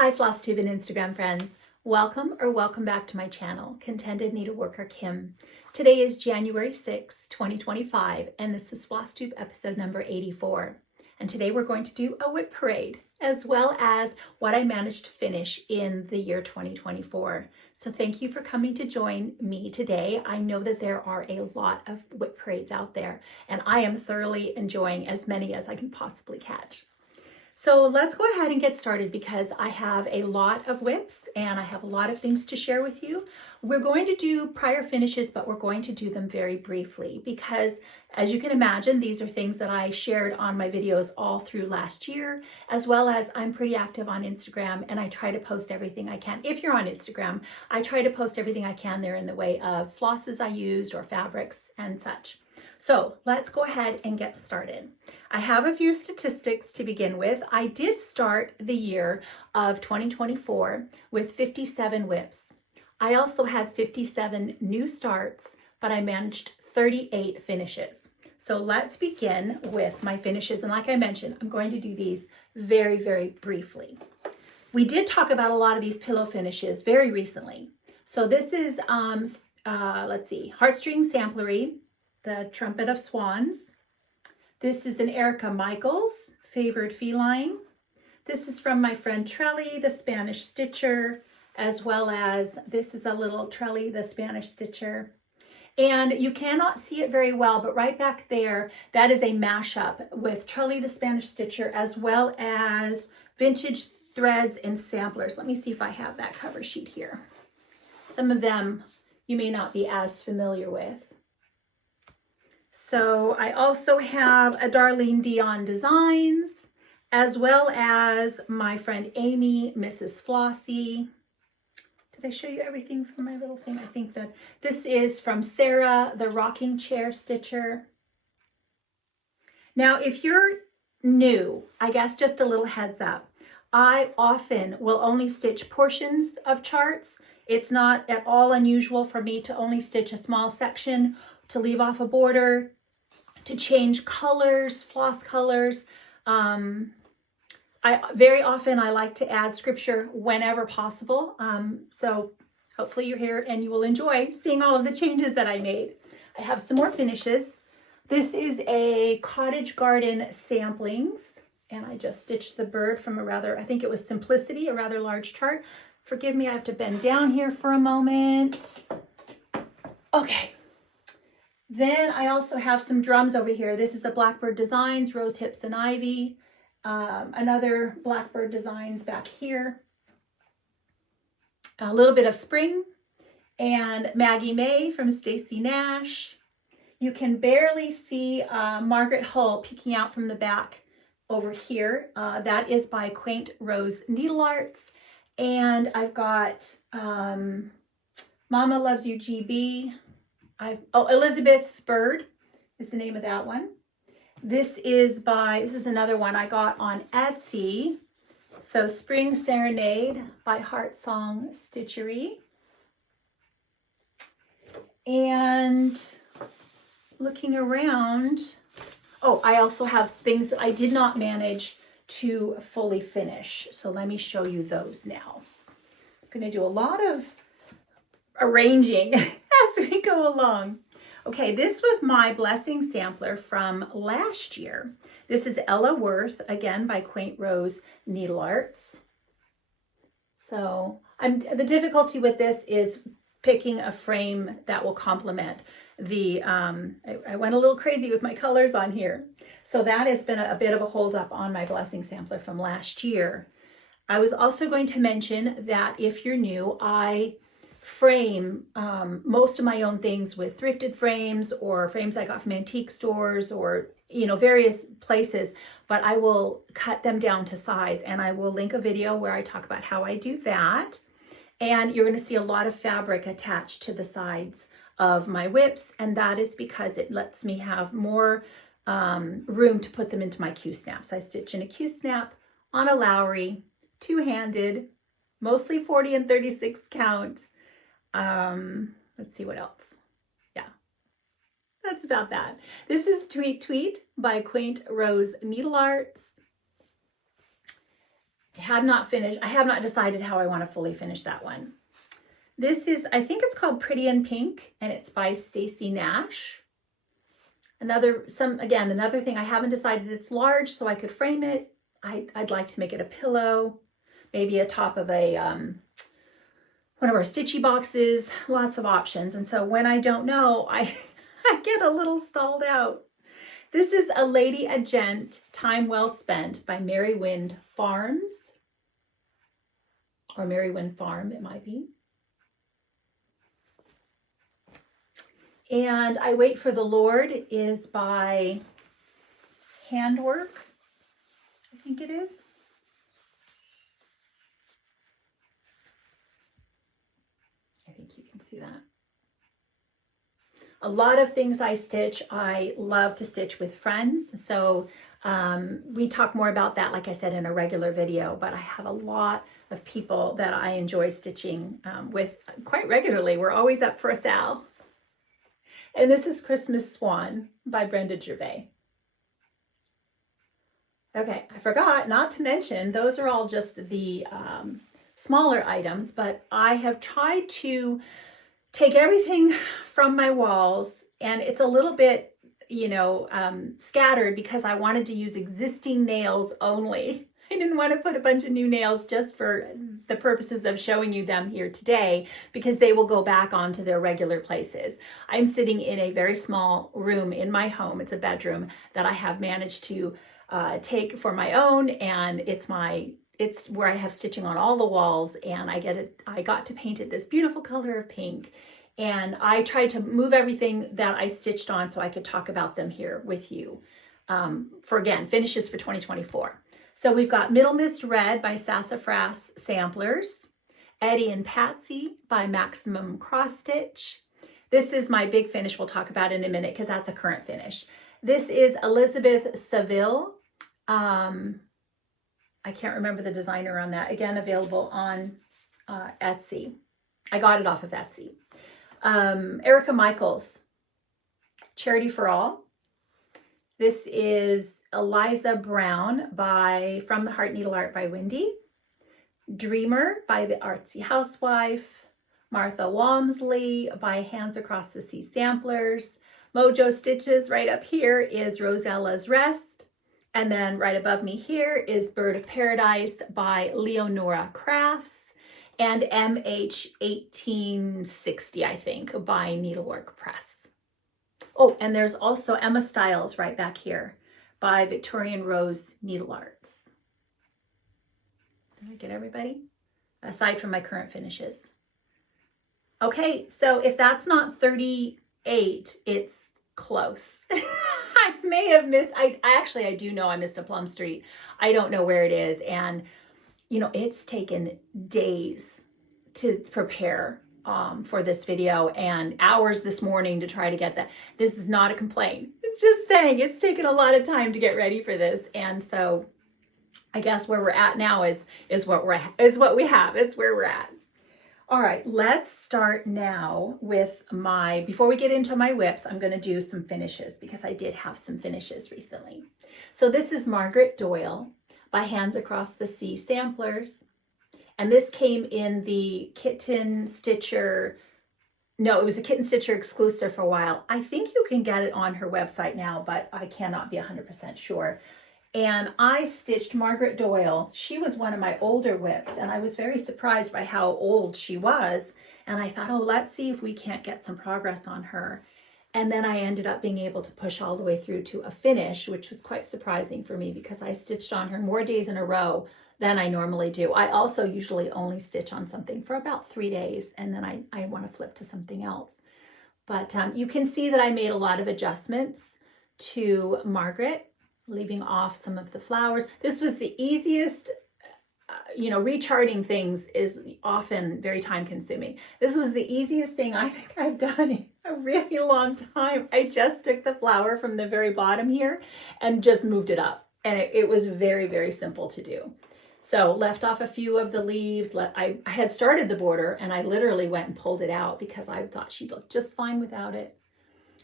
Hi Flosstube and Instagram friends. Welcome or welcome back to my channel, Contented Needleworker Kim. Today is January 6, 2025, and this is Flosstube episode number 84. And today we're going to do a whip parade, as well as what I managed to finish in the year 2024. So thank you for coming to join me today. I know that there are a lot of whip parades out there, and I am thoroughly enjoying as many as I can possibly catch. So let's go ahead and get started because I have a lot of whips and I have a lot of things to share with you. We're going to do prior finishes, but we're going to do them very briefly because, as you can imagine, these are things that I shared on my videos all through last year, as well as I'm pretty active on Instagram and I try to post everything I can. If you're on Instagram, I try to post everything I can there in the way of flosses I used or fabrics and such. So let's go ahead and get started. I have a few statistics to begin with. I did start the year of 2024 with 57 whips. I also had 57 new starts, but I managed 38 finishes. So let's begin with my finishes. And like I mentioned, I'm going to do these very, very briefly. We did talk about a lot of these pillow finishes very recently. So this is, let's see, Heartstring Samplery, the Trumpet of Swans. This is an Erica Michaels, Favored Feline. This is from my friend Trelly, the Spanish Stitcher, as well as this is a little Trelly, the Spanish Stitcher. And you cannot see it very well, but right back there, that is a mashup with Trelly, the Spanish Stitcher, as well as Vintage Threads and Samplers. Let me see if I have that cover sheet here. Some of them you may not be as familiar with. So I also have a Darlene Dion Designs, as well as my friend Amy, Mrs. Flossie. Did I show you everything from my little thing? I think that this is from Sarah, the Rocking Chair Stitcher. Now, if you're new, I guess just a little heads up. I often will only stitch portions of charts. It's not at all unusual for me to only stitch a small section, to leave off a border, to change colors, floss colors. Very often I like to add scripture whenever possible. So hopefully you're here and you will enjoy seeing all of the changes that I made. I have some more finishes. This is a Cottage Garden Samplings, and I just stitched the bird from a rather, I think it was Simplicity, a rather large chart. Forgive me, I have to bend down here for a moment. Okay. Then I also have some drums over here. This is a Blackbird Designs, Rose Hips and Ivy. Another Blackbird Designs back here. A little bit of Spring and Maggie May from Stacy Nash. You can barely see Margaret Hull peeking out from the back over here. That is by Quaint Rose Needle Arts. And I've got Mama Loves You GB. Elizabeth's Bird is the name of that one. This is another one I got on Etsy. So Spring Serenade by Heart Song Stitchery. And looking around, I also have things that I did not manage to fully finish. So let me show you those now. I'm going to do a lot of arranging as we go along. Okay, this was my Blessing Sampler from last year. This is Ella Worth, again by Quaint Rose Needle Arts. So the difficulty with this is picking a frame that will complement the, I went a little crazy with my colors on here. So that has been a bit of a hold up on my Blessing Sampler from last year. I was also going to mention that if you're new, I frame most of my own things with thrifted frames or frames I got from antique stores or various places, but I will cut them down to size, and I will link a video where I talk about how I do that. And you're going to see a lot of fabric attached to the sides of my whips, and that is because it lets me have more room to put them into my Q-snaps. I stitch in a Q-snap on a Lowry, two-handed, mostly 40 and 36 count. Let's see what else. Yeah, that's about that. This is Tweet Tweet by Quaint Rose Needle Arts. I have not decided how I want to fully finish that one. This is, I think it's called Pretty in Pink, and it's by Stacy Nash. Another thing I haven't decided. It's large, so I could frame it. I'd like to make it a pillow, maybe atop of a one of our stitchy boxes. Lots of options. And so when I don't know, I get a little stalled out. This is A Lady, a Gent, Time Well Spent by Mary Wind Farms, or Mary Wind Farm, it might be. And I Wait for the Lord is by Handwork, I think it is. I think you can see that. A lot of things I stitch, I love to stitch with friends. So we talk more about that, like I said, in a regular video, but I have a lot of people that I enjoy stitching with quite regularly. We're always up for a sal. And this is Christmas Swan by Brenda Gervais. Okay, I forgot not to mention, those are all just the smaller items, but I have tried to take everything from my walls, and it's a little bit, scattered because I wanted to use existing nails only. I didn't want to put a bunch of new nails just for the purposes of showing you them here today, because they will go back onto their regular places. I'm sitting in a very small room in my home. It's a bedroom that I have managed to take for my own, and it's where I have stitching on all the walls, and I got to paint it this beautiful color of pink. And I tried to move everything that I stitched on so I could talk about them here with you for, again, finishes for 2024. So we've got Middle Mist Red by Sassafras Samplers, Eddie and Patsy by Maximum Cross Stitch. This is my big finish we'll talk about in a minute because that's a current finish. This is Elizabeth Seville. I can't remember the designer on that. Again, available on Etsy. I got it off of Etsy. Erica Michaels, Charity for All. This is Eliza Brown From the Heart Needle Art by Wendy. Dreamer by The Artsy Housewife. Martha Walmsley by Hands Across the Sea Samplers. Mojo Stitches right up here is Rosella's Rest. And then right above me here is Bird of Paradise by Leonora Crafts. And MH 1860, I think, by Needlework Press. Oh, and there's also Emma Styles right back here by Victorian Rose Needle Arts. Did I get everybody? Aside from my current finishes. Okay, so if that's not 38, it's close. I may have missed, I do know I missed a Plum Street. I don't know where it is. And, it's taken days to prepare for this video and hours this morning to try to get that. This is not a complaint. It's just saying it's taken a lot of time to get ready for this. And so I guess where we're at now is what we have. It's where we're at. All right, let's start now with before we get into my whips, I'm going to do some finishes because I did have some finishes recently. So this is Margaret Doyle by Hands Across the Sea Samplers. And this came in the Kitten Stitcher. No, it was a Kitten Stitcher exclusive for a while. I think you can get it on her website now, but I cannot be 100% sure. And I stitched Margaret Doyle. She was one of my older whips, and I was very surprised by how old she was. And I thought, oh, let's see if we can't get some progress on her. And then I ended up being able to push all the way through to a finish, which was quite surprising for me because I stitched on her more days in a row than I normally do. I also usually only stitch on something for about 3 days, and then I want to flip to something else. But you can see that I made a lot of adjustments to Margaret, leaving off some of the flowers. This was the easiest, recharting things is often very time consuming. This was the easiest thing I think I've done in a really long time. I just took the flower from the very bottom here and just moved it up. And it was very, very simple to do. So left off a few of the leaves. I had started the border and I literally went and pulled it out because I thought she'd look just fine without it.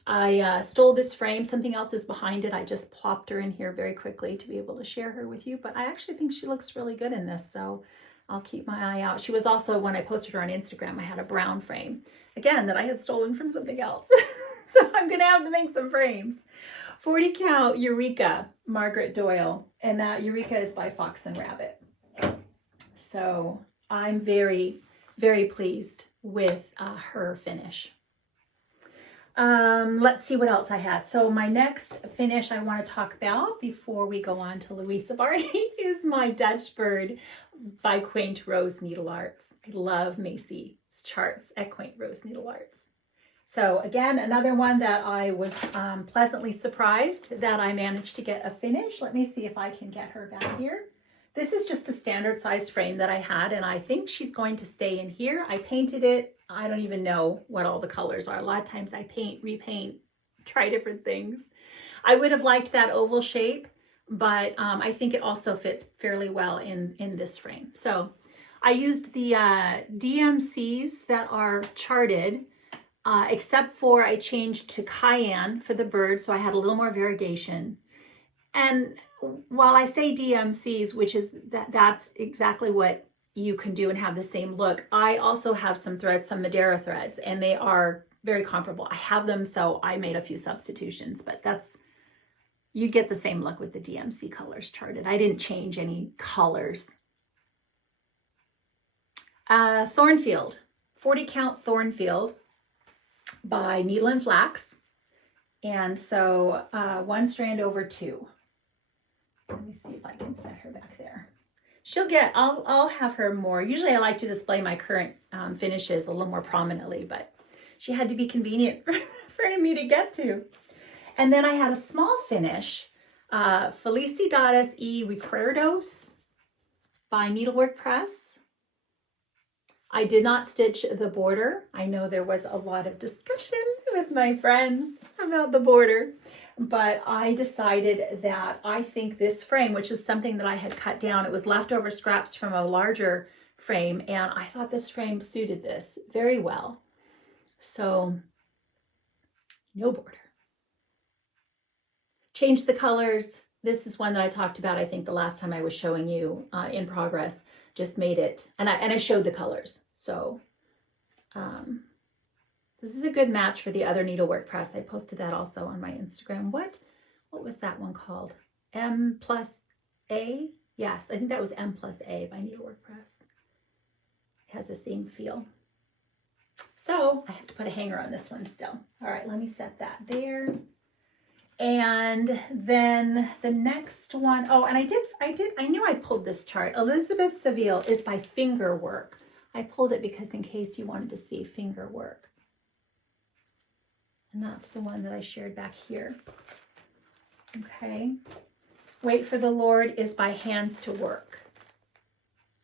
I stole this frame. Something else is behind it. I just plopped her in here very quickly to be able to share her with you, but I actually think she looks really good in this, so I'll keep my eye out. She was also, when I posted her on Instagram, I had a brown frame, again, that I had stolen from something else. So I'm going to have to make some frames. 40 count Eureka, Margaret Doyle, and that Eureka is by Fox and Rabbit. So I'm very, very pleased with her finish. Let's see what else I had. So my next finish I want to talk about before we go on to Louisa Barney is my Dutch Bird by Quaint Rose Needle Arts. I love Macy's charts at Quaint Rose Needle Arts. So again, another one that I was pleasantly surprised that I managed to get a finish. Let me see if I can get her back here. This is just a standard sized frame that I had, and I think she's going to stay in here. I painted it. I don't even know what all the colors are. A lot of times I paint, repaint, try different things. I would have liked that oval shape, but I think it also fits fairly well in this frame. So I used the DMCs that are charted, except for I changed to cayenne for the bird, so I had a little more variegation. And while I say DMCs, which is that's exactly what you can do and have the same look, I also have some threads, some Madeira threads, and they are very comparable. I have them, so I made a few substitutions, but you get the same look with the DMC colors charted. I didn't change any colors. Thornfield, 40 count Thornfield by Needle and Flax. And so 1 strand over 2. Let me see if I can set her back there. She'll get, I'll have her more. Usually I like to display my current finishes a little more prominently, but she had to be convenient for me to get to. And then I had a small finish, Felicidades y Recuerdos by Needlework Press. I did not stitch the border. I know there was a lot of discussion with my friends about the border, but I decided that I think this frame, which is something that I had cut down, it was leftover scraps from a larger frame, and I thought this frame suited this very well. So no border. Changed the colors. This is one that I talked about, I think, the last time I was showing you in progress. Just made it, and I showed the colors. So this is a good match for the other Needlework Press. I posted that also on my Instagram. What was that one called? M plus A? Yes, I think that was M plus A by Needlework Press. It has the same feel. So I have to put a hanger on this one still. All right, let me set that there. And then the next one, oh, and I knew I pulled this chart. Elizabeth Seville is by Finger Work. I pulled it because in case you wanted to see finger work. And that's the one that I shared back here. Okay. Wait for the Lord is by Hands to Work.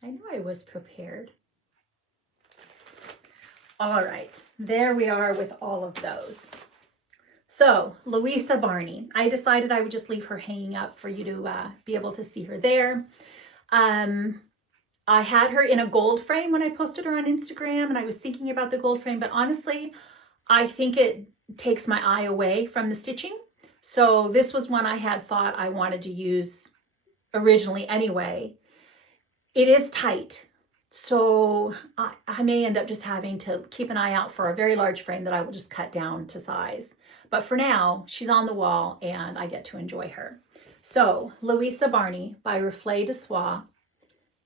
I knew I was prepared. All right, there we are with all of those. So, Louisa Barney, I decided I would just leave her hanging up for you to be able to see her there. I had her in a gold frame when I posted her on Instagram, and I was thinking about the gold frame, but honestly, I think it takes my eye away from the stitching. So this was one I had thought I wanted to use originally anyway. It is tight, so I may end up just having to keep an eye out for a very large frame that I will just cut down to size. But for now, she's on the wall and I get to enjoy her. So, Louisa Barney by Reflet de Soie,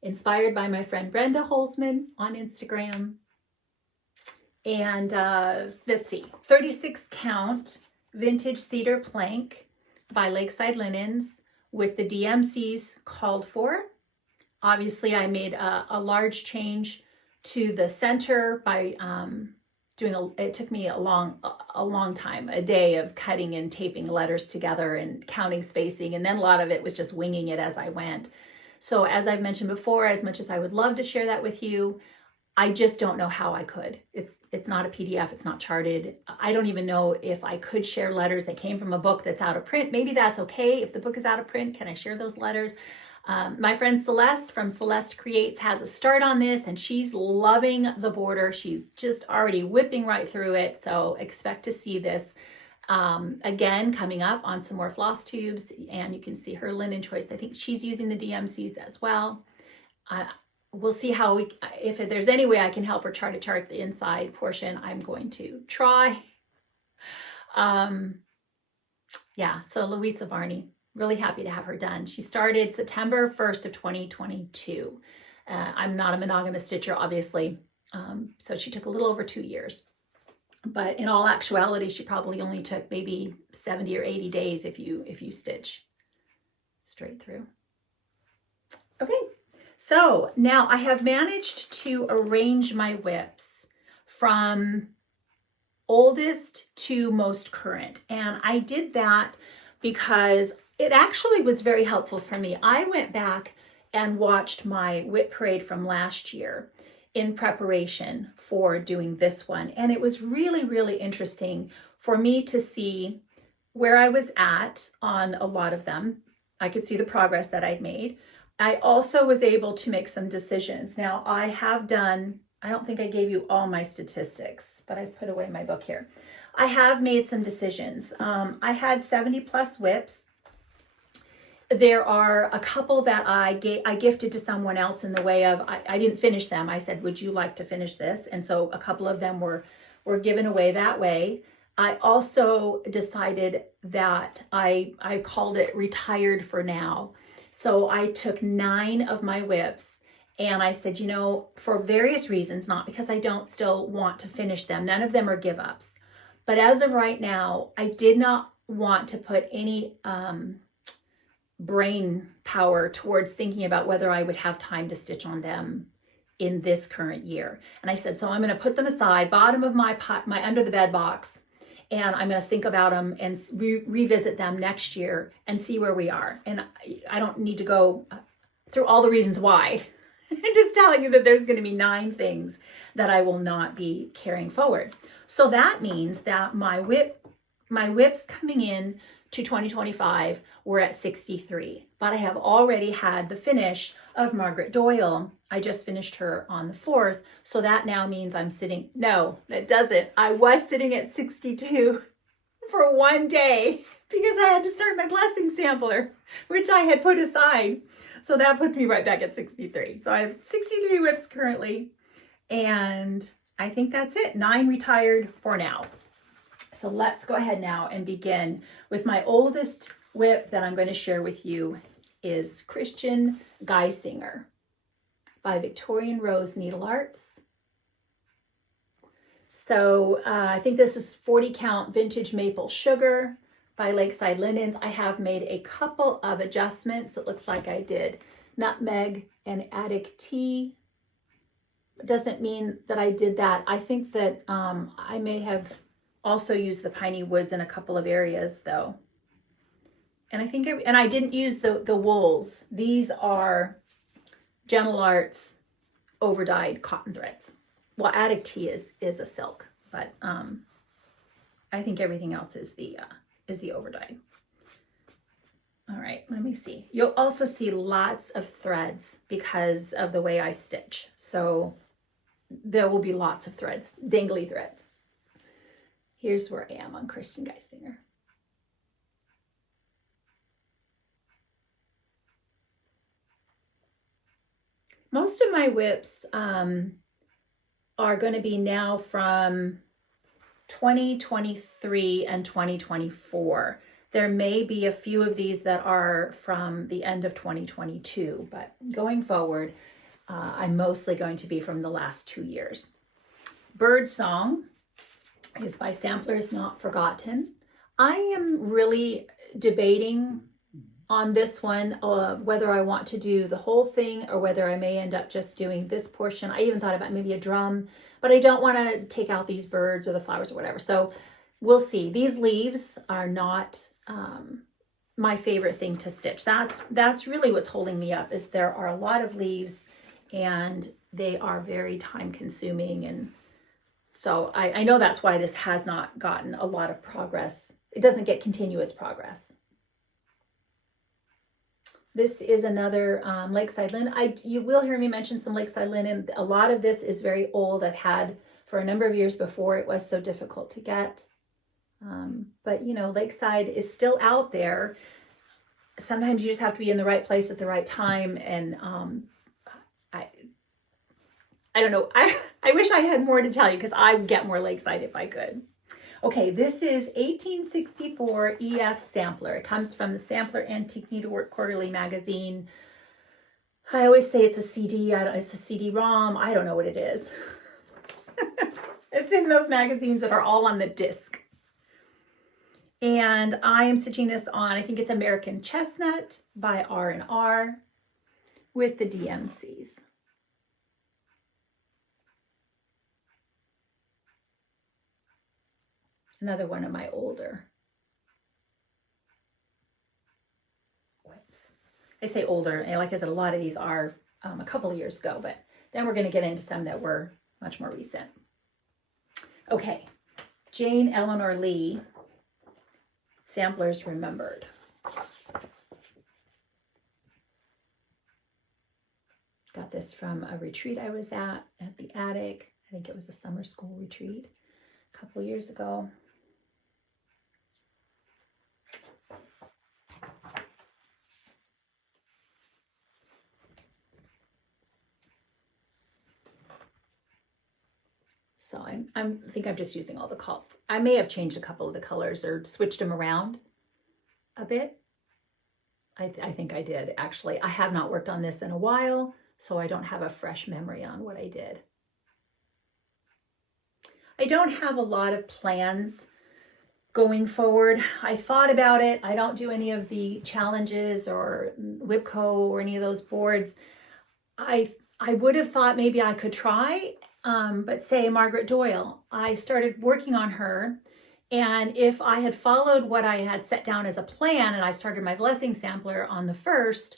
inspired by my friend Brenda Holzman on Instagram. And let's see, 36 count vintage cedar plank by Lakeside Linens with the DMCs called for. Obviously, I made a large change to the center by it took me a long time, a day of cutting and taping letters together and counting spacing, and then a lot of it was just winging it as I went. So as I've mentioned before, as much as I would love to share that with you, I just don't know how I could. It's not a PDF, it's not charted. I don't even know if I could share letters that came from a book that's out of print. Maybe that's okay. If the book is out of print, can I share those letters? My friend Celeste from Celeste Creates has a start on this, and she's loving the border. She's just already whipping right through it, so expect to see this Again, coming up on some more floss tubes, and you can see her linen choice. I think she's using the DMCs as well. We'll see how if there's any way I can help her chart the inside portion, I'm going to try. Yeah, so Louisa Varney, really happy to have her done. She started September 1st of 2022. I'm not a monogamous stitcher, obviously, so she took a little over 2 years. But in all actuality, she probably only took maybe 70 or 80 days if you stitch straight through. Okay, so now I have managed to arrange my WIPs from oldest to most current. And I did that because it actually was very helpful for me. I went back and watched my WIP parade from last year in preparation for doing this one. And it was really, really interesting for me to see where I was at on a lot of them. I could see the progress that I'd made. I also was able to make some decisions. Now I have done, I don't think I gave you all my statistics, but I put away my book here. I have made some decisions. I had 70 plus WIPs. There are a couple that I gifted to someone else in the way of, I didn't finish them. I said, would you like to finish this? And so a couple of them were given away that way. I also decided that I called it retired for now. So I took 9 of my WIPs and I said, you know, for various reasons, not because I don't still want to finish them. None of them are give ups. But as of right now, I did not want to put any brain power towards thinking about whether I would have time to stitch on them in this current year. And I said, so I'm going to put them aside, bottom of my under the bed box, and I'm going to think about them and revisit them next year and see where we are. And I don't need to go through all the reasons why. I'm just telling you that there's going to be 9 things that I will not be carrying forward. So that means that my WIPs coming in to 2025 were at 63, but I have already had the finish of Margaret Doyle. I just finished her on the 4th. So that now means I'm sitting, no, that doesn't. I was sitting at 62 for 1 day because I had to start my blessing sampler, which I had put aside. So that puts me right back at 63. So I have 63 WIPs currently, and I think that's it. 9 retired for now. So let's go ahead now and begin with my oldest WIP that I'm going to share with you is Christian Geisinger by Victorian Rose Needle Arts. So I think this is 40 count vintage maple sugar by Lakeside Linens. I have made a couple of adjustments. It looks like I did nutmeg and attic tea. It doesn't mean that I did that. I think that I may have also used the piney woods in a couple of areas though. And I think, and I didn't use the wools. These are Gentle Arts overdyed cotton threads. Well, attic tea is a silk, but I think everything else is the overdyed. All right, let me see. You'll also see lots of threads because of the way I stitch. So there will be lots of threads, dangly threads. Here's where I am on Christian Geisinger. Most of my WIPs are going to be now from 2023 and 2024. There may be a few of these that are from the end of 2022, but going forward, I'm mostly going to be from the last 2 years. Bird Song is by Samplers Not Forgotten. I am really debating on this one, whether I want to do the whole thing or whether I may end up just doing this portion. I even thought about maybe a drum, but I don't want to take out these birds or the flowers or whatever. So we'll see. These leaves are not my favorite thing to stitch. That's really what's holding me up, is there are a lot of leaves and they are very time consuming. And so I know that's why this has not gotten a lot of progress. It doesn't get continuous progress. This is another Lakeside Linen. You will hear me mention some Lakeside Linen. A lot of this is very old. I've had for a number of years before it was so difficult to get. But you know, Lakeside is still out there. Sometimes you just have to be in the right place at the right time. And I don't know. I wish I had more to tell you because I would get more Lakeside if I could. Okay, this is 1864 EF Sampler. It comes from the Sampler Antique Needlework Quarterly magazine. I always say it's a CD. It's a CD-ROM. I don't know what it is. It's in those magazines that are all on the disc. And I am stitching this on, I think it's American Chestnut by R&R with the DMCs. Another one of my older WIPs. I say older, and like I said, a lot of these are a couple of years ago, but then we're going to get into some that were much more recent. Okay, Jane Eleanor Lee, Samplers Remembered. Got this from a retreat I was at the attic. I think it was a summer school retreat a couple of years ago. So I think I'm just using all the color. I may have changed a couple of the colors or switched them around a bit. I think I did, actually. I have not worked on this in a while, so I don't have a fresh memory on what I did. I don't have a lot of plans going forward. I thought about it. I don't do any of the challenges or WIPCO or any of those boards. I would have thought maybe I could try, but say Margaret Doyle, I started working on her, and if I had followed what I had set down as a plan and I started my blessing sampler on the 1st,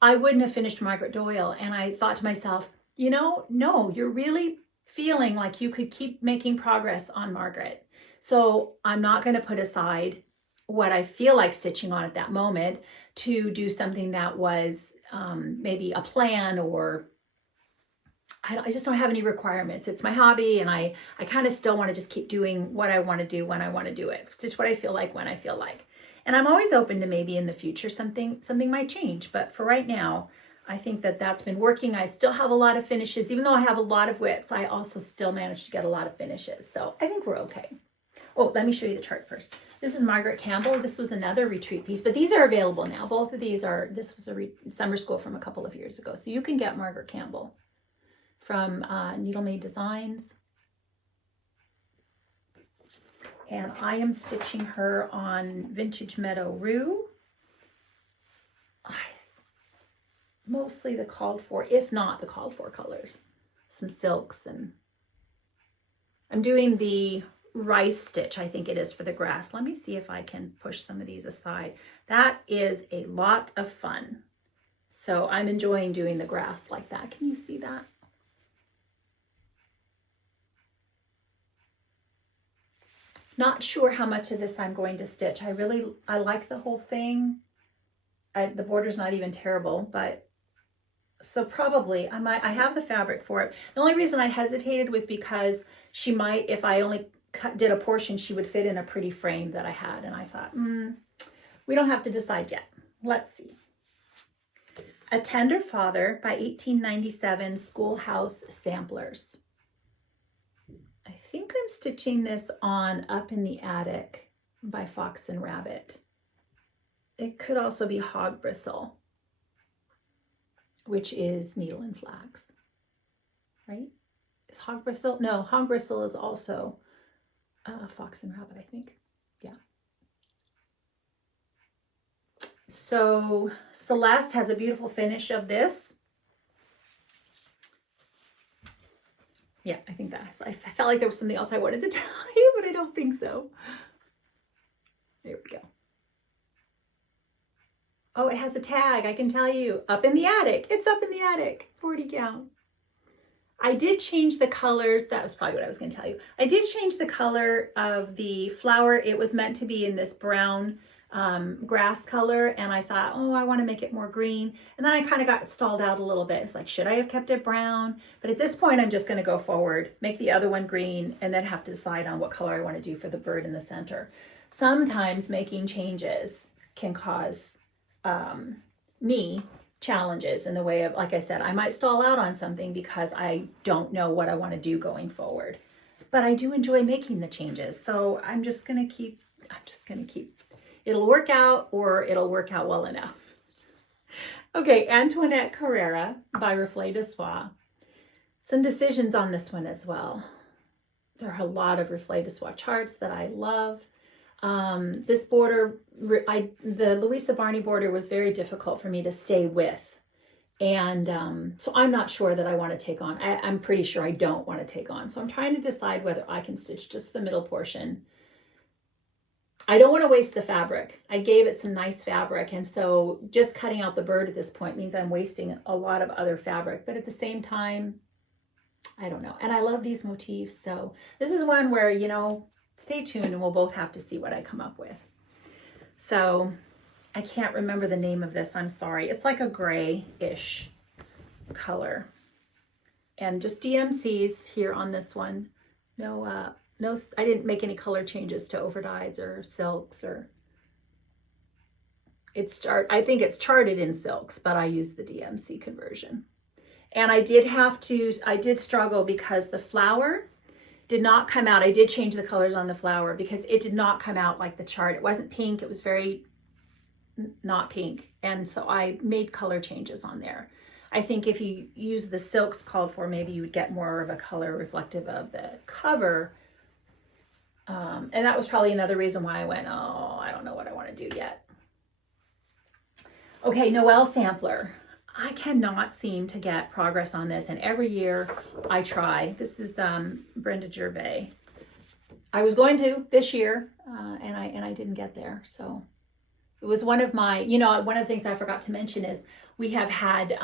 I wouldn't have finished Margaret Doyle. And I thought to myself, you know, no, you're really feeling like you could keep making progress on Margaret. So I'm not going to put aside what I feel like stitching on at that moment to do something that was maybe a plan, or I just don't have any requirements. It's my hobby, and I kind of still want to just keep doing what I want to do when I want to do it. Stitch what I feel like when I feel like. And I'm always open to maybe in the future something might change. But for right now, I think that that's been working. I still have a lot of finishes. Even though I have a lot of WIPs, I also still managed to get a lot of finishes. So I think we're okay. Oh, let me show you the chart first. This is Margaret Campbell. This was another retreat piece, but these are available now. Both of these are, this was a summer school from a couple of years ago. So you can get Margaret Campbell from Needle Made Designs. And I am stitching her on Vintage Meadow Rue. Mostly the called for, if not the called for colors. Some silks, and I'm doing the rice stitch, I think it is, for the grass. Let me see if I can push some of these aside. That is a lot of fun. So I'm enjoying doing the grass like that. Can you see that? Not sure how much of this I'm going to stitch. I like the whole thing. The border's not even terrible, but so probably I have the fabric for it. The only reason I hesitated was because she might, if I only did a portion, she would fit in a pretty frame that I had. And I thought, we don't have to decide yet. Let's see. A Tender Father by 1897 Schoolhouse Samplers. I think I'm stitching this on Up in the Attic by Fox and Rabbit. It could also be Hog Bristle, which is Needle and Flax, right? Is Hog Bristle? No, Hog Bristle is also Fox and Rabbit, I think. Yeah. So Celeste has a beautiful finish of this. Yeah, I think that's, I felt like there was something else I wanted to tell you, but I don't think so. There we go. Oh, it has a tag, I can tell you. Up in the Attic. It's Up in the Attic. 40 count. I did change the colors. That was probably what I was going to tell you. I did change the color of the flower. It was meant to be in this brown grass color, and I thought, oh, I want to make it more green. And then I kind of got stalled out a little bit. It's like, should I have kept it brown? But at this point, I'm just going to go forward, make the other one green, and then have to decide on what color I want to do for the bird in the center. Sometimes making changes can cause me challenges in the way of, like I said, I might stall out on something because I don't know what I want to do going forward. But I do enjoy making the changes. So I'm just going to keep, it'll work out, or it'll work out well enough. Okay, Antoinette Carrera by Reflet de Soie. Some decisions on this one as well. There are a lot of Reflet de Soie charts that I love. This border, the Louisa Barney border was very difficult for me to stay with. And so I'm not sure that I want to take on. I'm pretty sure I don't want to take on. So I'm trying to decide whether I can stitch just the middle portion. I don't want to waste the fabric. I gave it some nice fabric. And so just cutting out the bird at this point means I'm wasting a lot of other fabric. But at the same time, I don't know. And I love these motifs. So this is one where, you know, stay tuned and we'll both have to see what I come up with. So I can't remember the name of this. I'm sorry. It's like a grayish color. And just DMCs here on this one. No, I didn't make any color changes to overdyes or silks, or I think it's charted in silks, but I used the DMC conversion. And I did struggle because the flower did not come out. I did change the colors on the flower because it did not come out like the chart. It wasn't pink. It was very not pink. And so I made color changes on there. I think if you use the silks called for, maybe you would get more of a color reflective of the cover. And that was probably another reason why I went, oh, I don't know what I want to do yet. Okay, Noel sampler. I cannot seem to get progress on this, and every year I try. This is Brenda Gervais. I was going to this year, and I didn't get there. So it was one of my, you know, one of the things I forgot to mention is we have had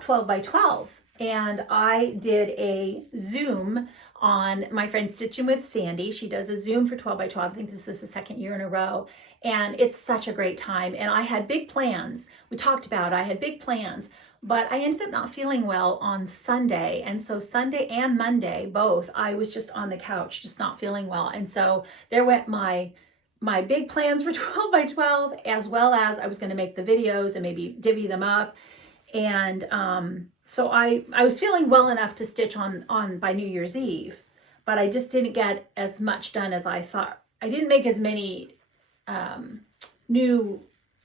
12 by 12, and I did a Zoom on my friend Stitching with Sandy. She does a Zoom for 12 by 12. I think this is the second year in a row. And it's such a great time. And I had big plans. We talked about, I had big plans, but I ended up not feeling well on Sunday. And so Sunday and Monday, both, I was just on the couch, just not feeling well. And so there went my big plans for 12 by 12, as well as I was going to make the videos and maybe divvy them up. And so I was feeling well enough to stitch on by New Year's Eve, but I just didn't get as much done as I thought. I didn't make as many new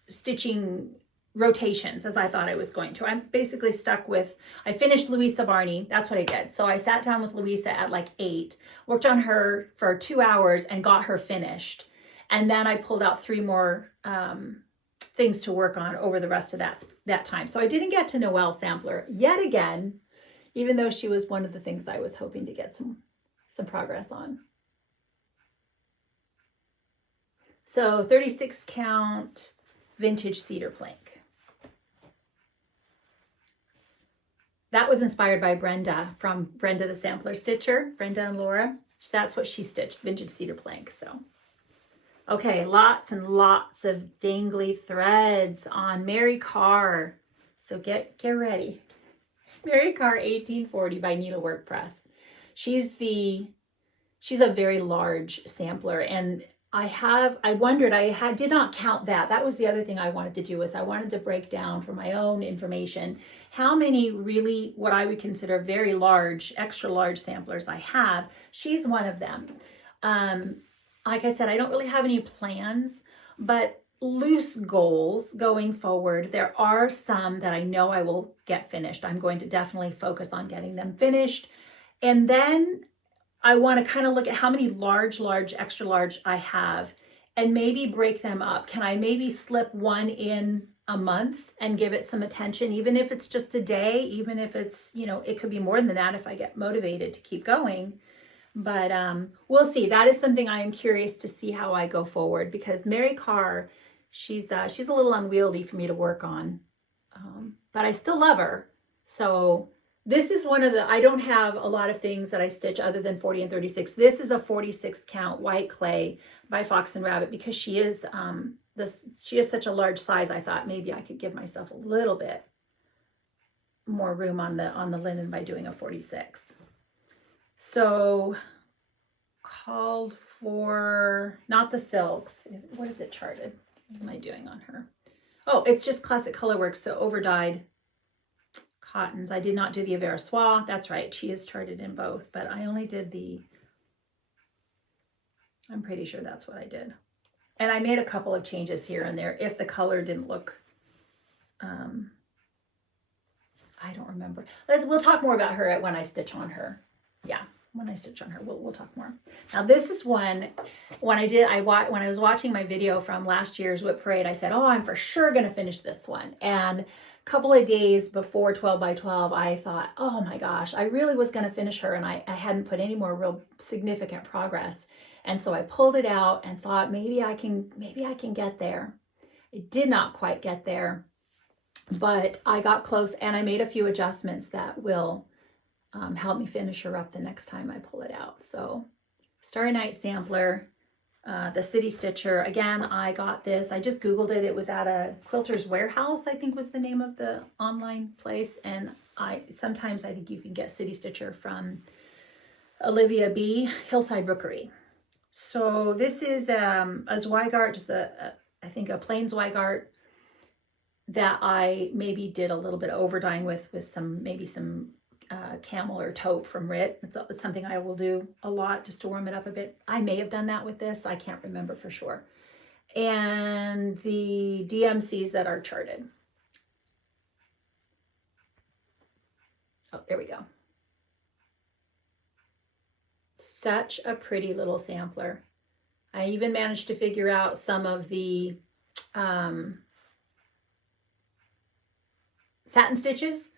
stitching rotations as I thought I was going to. I'm basically stuck with, I finished Louisa Barney. That's what I did. So I sat down with Louisa at like 8, worked on her for 2 hours and got her finished. And then I pulled out 3 more things to work on over the rest of that time. So I didn't get to Noel sampler yet again, even though she was one of the things I was hoping to get some progress on. So 36 count vintage cedar plank. That was inspired by Brenda, from Brenda the Sampler Stitcher, Brenda and Laura. That's what she stitched, vintage cedar plank. So, okay, lots and lots of dangly threads on Mary Carr. So get ready. Mary Carr 1840 by Needlework Press. She's a very large sampler, and I did not count that. That was the other thing I wanted to do, is I wanted to break down for my own information how many really what I would consider very large, extra large samplers I have. She's one of them. Like I said, I don't really have any plans, but loose goals going forward. There are some that I know I will get finished. I'm going to definitely focus on getting them finished. And then I want to kind of look at how many large, extra large I have and maybe break them up. Can I maybe slip one in a month and give it some attention, even if it's just a day, even if it's, you know, it could be more than that if I get motivated to keep going. But we'll see. That is something I am curious to see how I go forward, because Mary Carr, she's a little unwieldy for me to work on, but I still love her. So this is one of the, I don't have a lot of things that I stitch other than 40 and 36. This is a 46 count white clay by Fox and Rabbit, because she is she is such a large size, I thought maybe I could give myself a little bit more room on the linen by doing a 46. So called for, not the silks. What is it charted? What am I doing on her? Oh, it's just Classic Colorworks, so overdyed cottons. I did not do the Avera Soie. That's right, she is charted in both, but I only did I'm pretty sure that's what I did. And I made a couple of changes here and there if the color didn't look, I don't remember. We'll talk more about her when I stitch on her. Yeah, when I stitch on her, we'll talk more. Now this is one, when I was watching my video from last year's WIP parade, I said, oh, I'm for sure gonna finish this one. And a couple of days before 12 by 12, I thought, oh my gosh, I really was gonna finish her, and I hadn't put any more real significant progress. And so I pulled it out and thought maybe I can get there. I did not quite get there, but I got close, and I made a few adjustments that will help me finish her up the next time I pull it out. So Starry Night sampler, the City Stitcher. Again, I got this, I just Googled it. It was at a Quilter's Warehouse, I think was the name of the online place. And sometimes I think you can get City Stitcher from Olivia B. Hillside Rookery. So this is a Zweigart, just I think a plain Zweigart that I maybe did a little bit of overdying with maybe some camel or taupe from RIT. It's something I will do a lot just to warm it up a bit. I may have done that with this. I can't remember for sure. And the DMCs that are charted. Oh, there we go. Such a pretty little sampler. I even managed to figure out some of the satin stitches,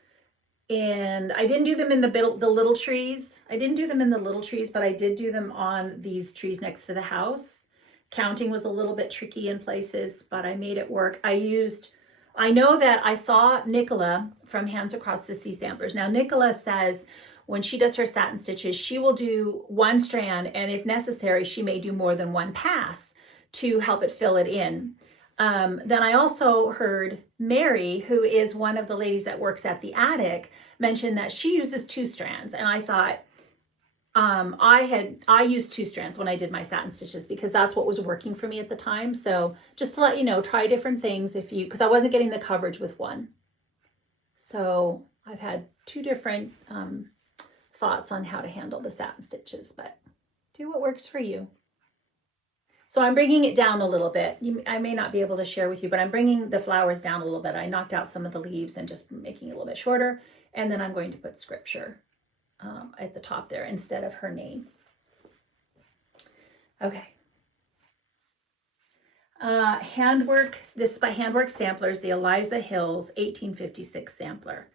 and I didn't do them in the little trees. I didn't do them in the little trees, but I did do them on these trees next to the house. Counting was a little bit tricky in places, but I made it work. I know that I saw Nicola from Hands Across the Sea Samplers. Now Nicola says when she does her satin stitches, she will do one strand, and if necessary, she may do more than one pass to help it fill it in. Then I also heard Mary, who is one of the ladies that works at the attic, mention that she uses 2 strands. And I thought, I used 2 strands when I did my satin stitches because that's what was working for me at the time. So just to let you know, try different things because I wasn't getting the coverage with one. So I've had 2 different thoughts on how to handle the satin stitches, but do what works for you. So I'm bringing it down a little bit. I may not be able to share with you, but I'm bringing the flowers down a little bit. I knocked out some of the leaves and just making it a little bit shorter. And then I'm going to put scripture at the top there instead of her name. Okay. Handwork, this is by Handwork Samplers, the Eliza Hills 1856 sampler.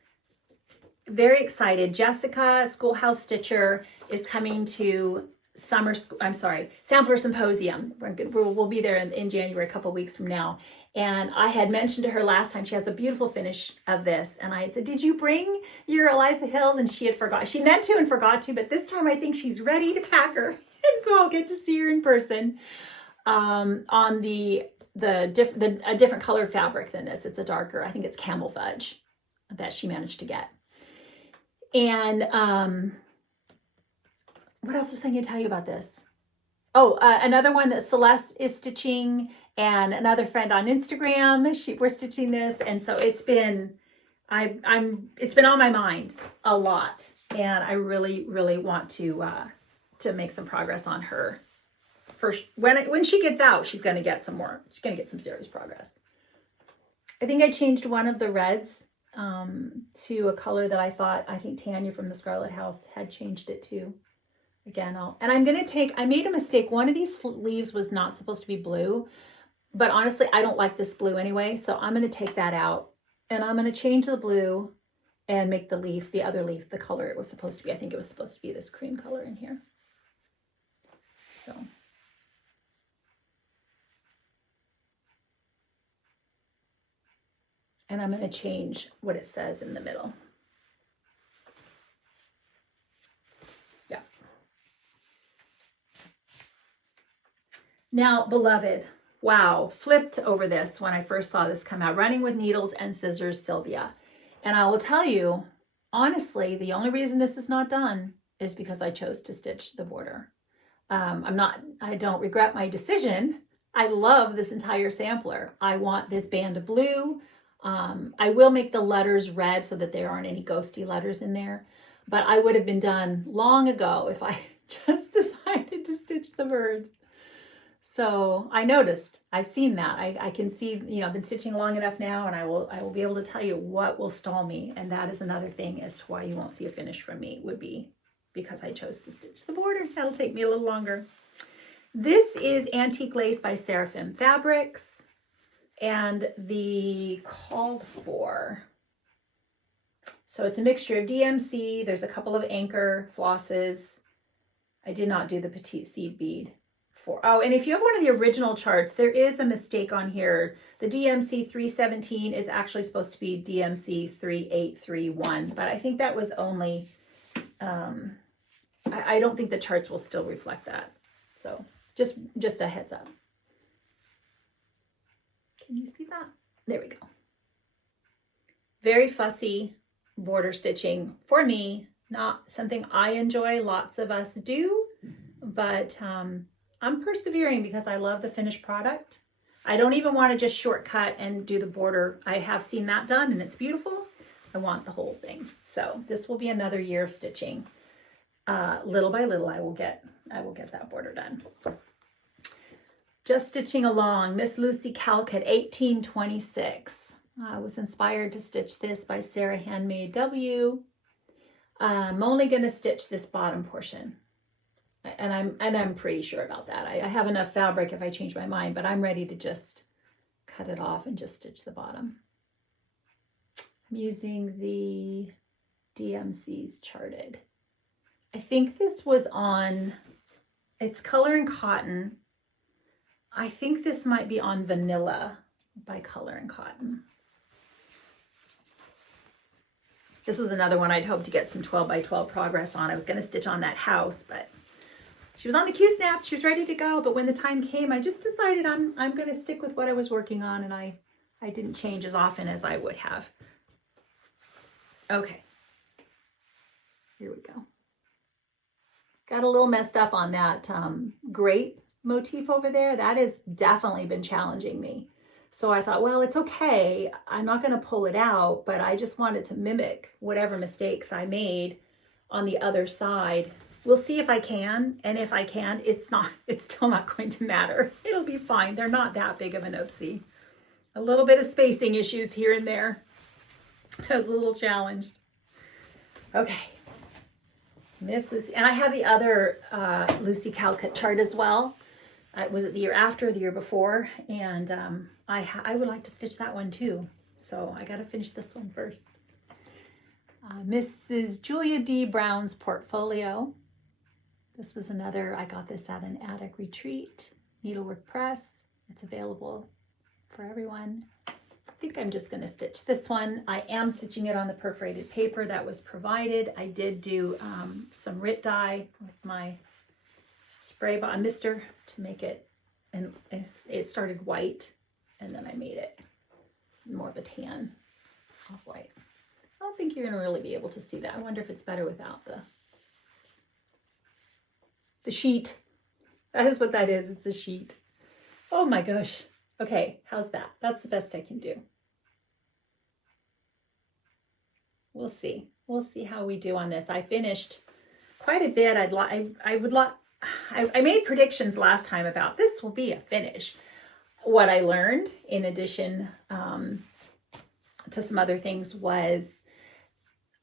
Very excited. Jessica, Schoolhouse Stitcher, is coming to Sampler Symposium. We'll be there in January, a couple of weeks from now. And I had mentioned to her last time, she has a beautiful finish of this. And I said, did you bring your Eliza Hills? And she had forgot. She meant to and forgot to, but this time I think she's ready to pack her. And so I'll get to see her in person on a different colored fabric than this. It's a darker, I think it's camel fudge that she managed to get. And what else was I going to tell you about this? Oh, another one that Celeste is stitching, and another friend on Instagram. We're stitching this, and so it's been on my mind a lot, and I really, really want to make some progress on her. First, when she gets out, she's going to get some more. She's going to get some serious progress. I think I changed one of the reds to a color that I think Tanya from the Scarlet House had changed it to. Again, I made a mistake. One of these leaves was not supposed to be blue, but honestly, I don't like this blue anyway. So I'm going to take that out, and I'm going to change the blue and make the other leaf, the color it was supposed to be. I think it was supposed to be this cream color in here. So. And I'm going to change what it says in the middle. Now, beloved, wow, flipped over this when I first saw this come out. Running with Needles and Scissors, Sylvia. And I will tell you, honestly, the only reason this is not done is because I chose to stitch the border. I don't regret my decision. I love this entire sampler. I want this band of blue. I will make the letters red so that there aren't any ghosty letters in there. But I would have been done long ago if I just decided to stitch the birds. So I noticed, I've seen that. I can see, you know, I've been stitching long enough now, and I will be able to tell you what will stall me. And that is another thing as to why you won't see a finish from me, would be because I chose to stitch the border. That'll take me a little longer. This is Antique Lace by Seraphim Fabrics, and the called for. So it's a mixture of DMC. There's a couple of anchor flosses. I did not do the petite seed bead. Oh, and if you have one of the original charts, there is a mistake on here. The DMC 317 is actually supposed to be DMC 3831, but I think that was only, I don't think the charts will still reflect that. So just a heads up. Can you see that? There we go. Very fussy border stitching for me, not something I enjoy. Lots of us do, but I'm persevering because I love the finished product. I don't even want to just shortcut and do the border. I have seen that done and it's beautiful. I want the whole thing. So this will be another year of stitching. Little by little, I will get that border done. Just stitching along, Miss Lucy Calcutt, 1826. I was inspired to stitch this by Sarah Handmade W. I'm only going to stitch this bottom portion. And I'm pretty sure about that. I have enough fabric if I change my mind, but I'm ready to just cut it off and just stitch the bottom. I'm using the DMC's charted. I think this was on, it's Color and Cotton. I think this might be on Vanilla by Color and Cotton. This was another one I'd hoped to get some 12 by 12 progress on. I was going to stitch on that house, but she was on the Q-snaps. She was ready to go. But when the time came, I just decided I'm going to stick with what I was working on, and I didn't change as often as I would have. Okay. Here we go. Got a little messed up on that grape motif over there. That has definitely been challenging me. So I thought, well, it's okay. I'm not going to pull it out, but I just wanted to mimic whatever mistakes I made on the other side. We'll see if I can, and if I can't, it's still not going to matter. It'll be fine. They're not that big of an oopsie. A little bit of spacing issues here and there. I was a little challenged. Okay. Miss Lucy, and I have the other Lucy Calcutt chart as well. Was it the year after, the year before? And I would like to stitch that one too. So I got to finish this one first. Mrs. Julia D. Brown's Portfolio. This was another, I got this at an attic retreat, Needlework Press. It's available for everyone. I think I'm just going to stitch this one. I am stitching it on the perforated paper that was provided. I did do some Rit dye with my spray mister to make it, and it started white, and then I made it more of a tan, off-white. I don't think you're going to really be able to see that. I wonder if it's better without the sheet. That is what that is. It's a sheet. Oh my gosh. Okay, how's that? That's the best I can do. We'll see. We'll see how we do on this. I finished quite a bit. I made predictions last time about this will be a finish. What I learned, in addition to some other things, was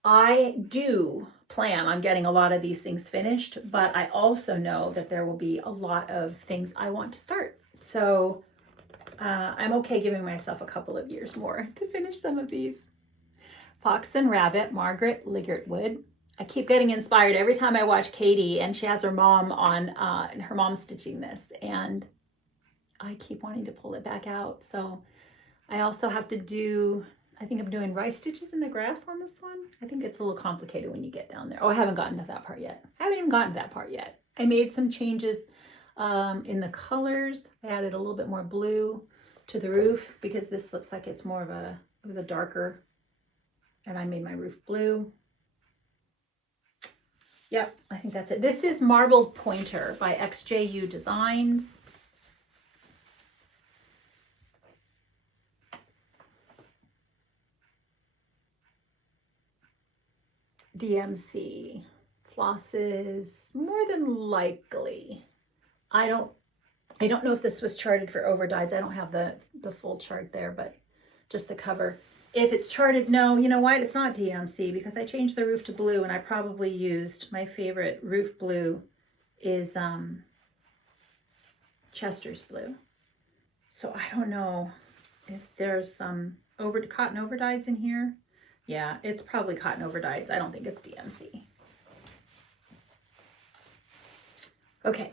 I do plan on getting a lot of these things finished, but I also know that there will be a lot of things I want to start. So I'm okay giving myself a couple of years more to finish some of these. Fox and Rabbit, Margaret Ligertwood. I keep getting inspired every time I watch Katie, and she has her mom on, and her mom's stitching this, and I keep wanting to pull it back out. So I also have to do, I think I'm doing rice stitches in the grass on this one. I think it's a little complicated when you get down there. Oh, I haven't gotten to that part yet. I haven't even gotten to that part yet. I made some changes. In the colors, I added a little bit more blue to the roof because this looks like it's more of a, it was a darker, and I made my roof blue. Yep, I think that's it. This is Marbled Pointer by XJU Designs. DMC flosses, more than likely. I don't know if this was charted for overdyes. I don't have the full chart there, but just the cover. If it's charted, no, you know what? It's not DMC because I changed the roof to blue, and I probably used, my favorite roof blue is Chester's blue. So I don't know if there's some cotton overdyes in here. Yeah, it's probably cotton overdyes. I don't think it's DMC. Okay.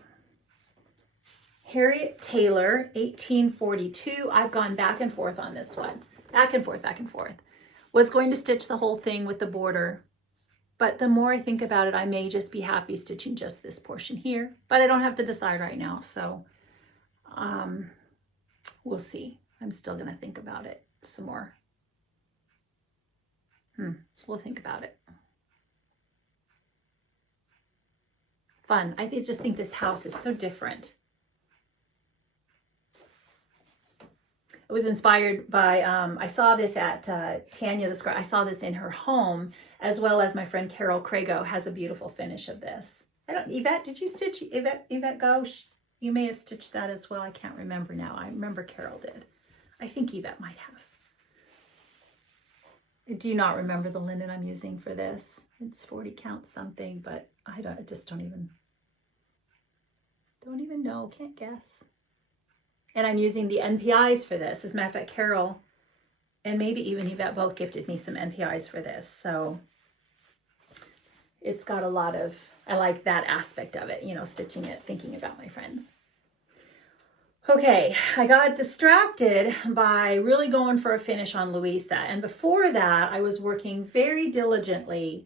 Harriet Taylor, 1842. I've gone back and forth on this one. Back and forth, back and forth. Was going to stitch the whole thing with the border, but the more I think about it, I may just be happy stitching just this portion here, but I don't have to decide right now. So we'll see. I'm still going to think about it some more. We'll think about it. Fun. I just think this house is so different. It was inspired by, I saw this at Tanya the Scribe. I saw this in her home, as well as my friend Carol Crago has a beautiful finish of this. Yvette, did you stitch, Yvette Gauche? You may have stitched that as well. I can't remember now. I remember Carol did. I think Yvette might have. I do not remember the linen I'm using for this. It's 40 count something, but I just don't even know, can't guess. And I'm using the NPIs for this. As a matter of fact, Carol and maybe even Yvette both gifted me some NPIs for this. So it's got a lot of, I like that aspect of it, you know, stitching it, thinking about my friends. Okay, I got distracted by really going for a finish on Louisa. And before that, I was working very diligently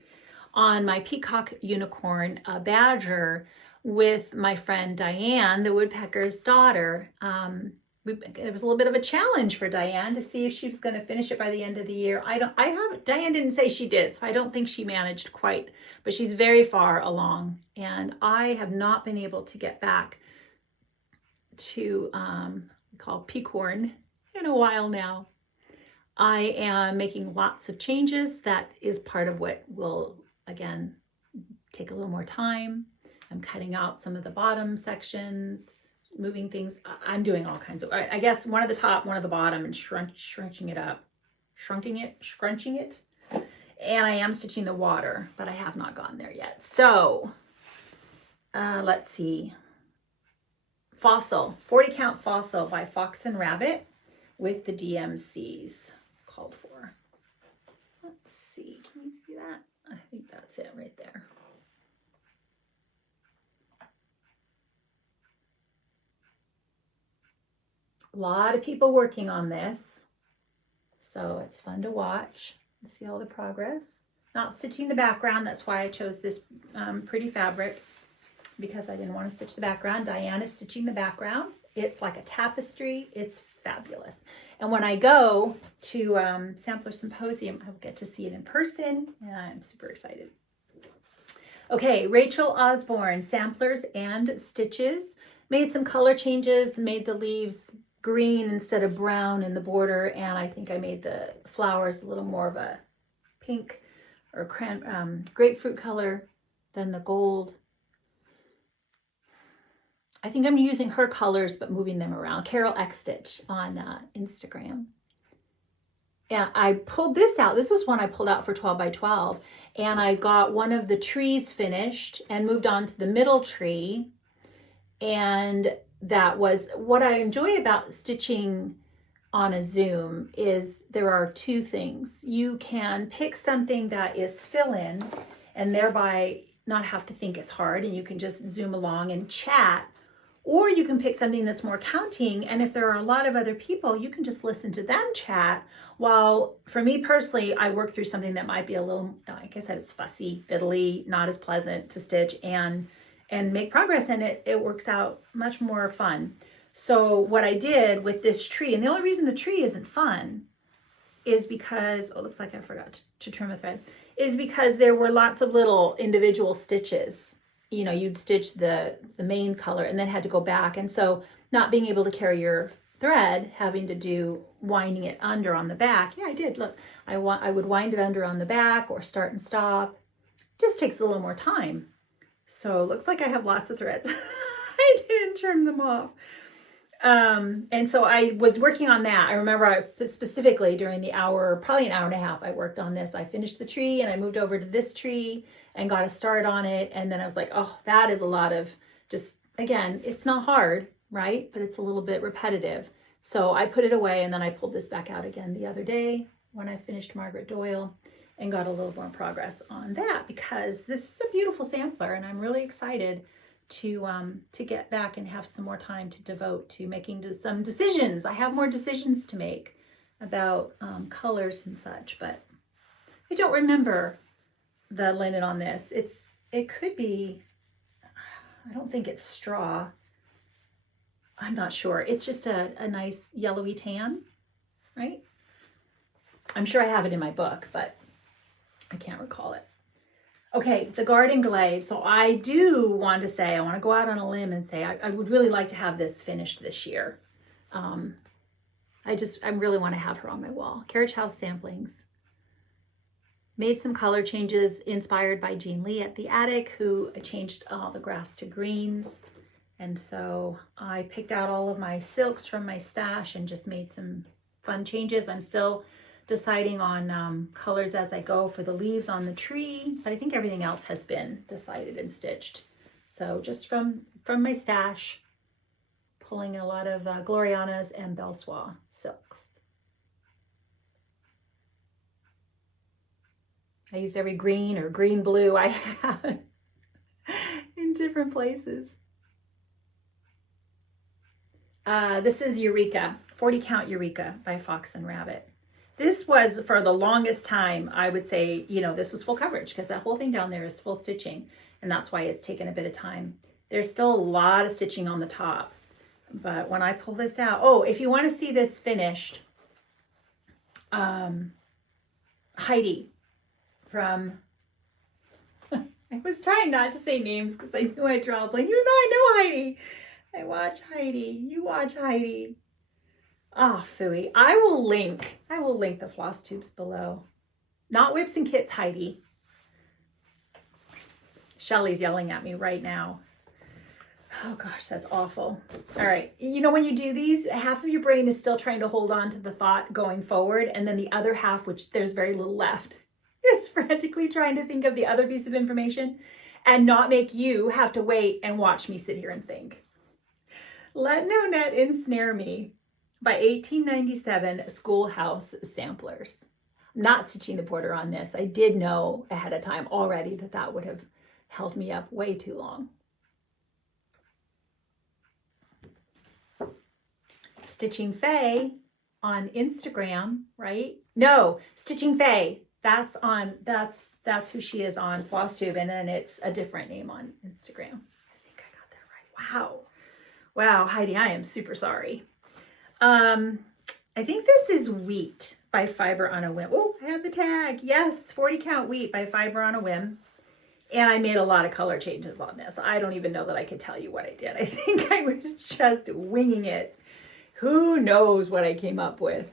on my Peacock Unicorn Badger with my friend Diane, the woodpecker's daughter. It was a little bit of a challenge for Diane to see if she was going to finish it by the end of the year. Diane didn't say she did, so I don't think she managed quite, but she's very far along. And I have not been able to get back to called Peacorn in a while now. I am making lots of changes. That is part of what will, again, take a little more time. I'm cutting out some of the bottom sections, moving things. I'm doing all kinds of, I guess one at the top, one at the bottom, and scrunching it up, scrunching it. And I am stitching the water, but I have not gone there yet. So let's see. Fossil, 40 count Fossil by Fox and Rabbit with the DMCs called for. Let's see, can you see that? I think that's it right there. A lot of people working on this, so it's fun to watch and see all the progress. Not stitching the background, that's why I chose this pretty fabric, because I didn't want to stitch the background. Diane is stitching the background. It's like a tapestry. It's fabulous. And when I go to Sampler Symposium, I'll get to see it in person, and I'm super excited. Okay, Rachel Osborne, Samplers and Stitches. Made some color changes, made the leaves green instead of brown in the border, and I think I made the flowers a little more of a pink or grapefruit color than the gold. I think I'm using her colors, but moving them around. Carol X Stitch on Instagram. And I pulled this out. This was one I pulled out for 12 by 12. And I got one of the trees finished and moved on to the middle tree. And that was what I enjoy about stitching on a Zoom is there are two things. You can pick something that is fill-in and thereby not have to think as hard, and you can just zoom along and chat. Or you can pick something that's more counting, and if there are a lot of other people, you can just listen to them chat. While for me personally, I work through something that might be a little, like I said, it's fussy, fiddly, not as pleasant to stitch, and and make progress, and it works out much more fun. So what I did with this tree, and the only reason the tree isn't fun is because, oh, it looks like I forgot to trim a thread, is because there were lots of little individual stitches. You know, you'd stitch the main color and then had to go back. And so not being able to carry your thread, having to do winding it under on the back. Yeah, I did. Look, I would wind it under on the back or start and stop. Just takes a little more time. So it looks like I have lots of threads. I didn't trim them off. And so I was working on that. I remember specifically during the hour, probably an hour and a half, I worked on this. I finished the tree and I moved over to this tree and got a start on it. And then I was like, oh, that is a lot of just, again, it's not hard, right? But it's a little bit repetitive. So I put it away and then I pulled this back out again the other day when I finished Margaret Doyle and got a little more progress on that, because this is a beautiful sampler and I'm really excited to get back and have some more time to devote to making some decisions. I have more decisions to make about colors and such, but I don't remember the linen on this. It could be, I don't think it's straw. I'm not sure. It's just a nice yellowy tan, right? I'm sure I have it in my book, but I can't recall it. Okay, the Garden Glade. So I do want to say, I want to go out on a limb and say I would really like to have this finished this year. I really want to have her on my wall. Carriage House Samplings. Made some color changes inspired by Jean Lee at the Attic, who changed all the grass to greens. And so I picked out all of my silks from my stash and just made some fun changes. I'm still deciding on colors as I go for the leaves on the tree, but I think everything else has been decided and stitched. So just from my stash, pulling a lot of Glorianas and Belsois silks. I used every green or green blue I had in different places. This is Eureka, 40 Count Eureka by Fox and Rabbit. This was, for the longest time, I would say, you know, this was full coverage because that whole thing down there is full stitching, and that's why it's taken a bit of time. There's still a lot of stitching on the top, but when I pull this out, oh, if you want to see this finished, Heidi from, I was trying not to say names because I knew I'd draw a blank, even though I know Heidi. I watch Heidi. You watch Heidi. Oh, phooey. I will link the floss tubes below. Not Whips and Kits, Heidi. Shelly's yelling at me right now. Oh gosh, that's awful. All right. You know, when you do these, half of your brain is still trying to hold on to the thought going forward, and then the other half, which there's very little left, is frantically trying to think of the other piece of information and not make you have to wait and watch me sit here and think. Let No Net Ensnare Me by 1897 Schoolhouse Samplers. I'm not stitching the border on this. I did know ahead of time already that that would have held me up way too long. Stitching Faye on Instagram, right? No, Stitching Faye. That's who she is on Flosstube, and then it's a different name on Instagram. I think I got that right. Wow, Heidi, I am super sorry. I think this is Wheat by Fiber on a Whim. Oh, I have the tag. Yes, 40 Count Wheat by Fiber on a Whim. And I made a lot of color changes on this. I don't even know that I could tell you what I did. I think I was just winging it. Who knows what I came up with?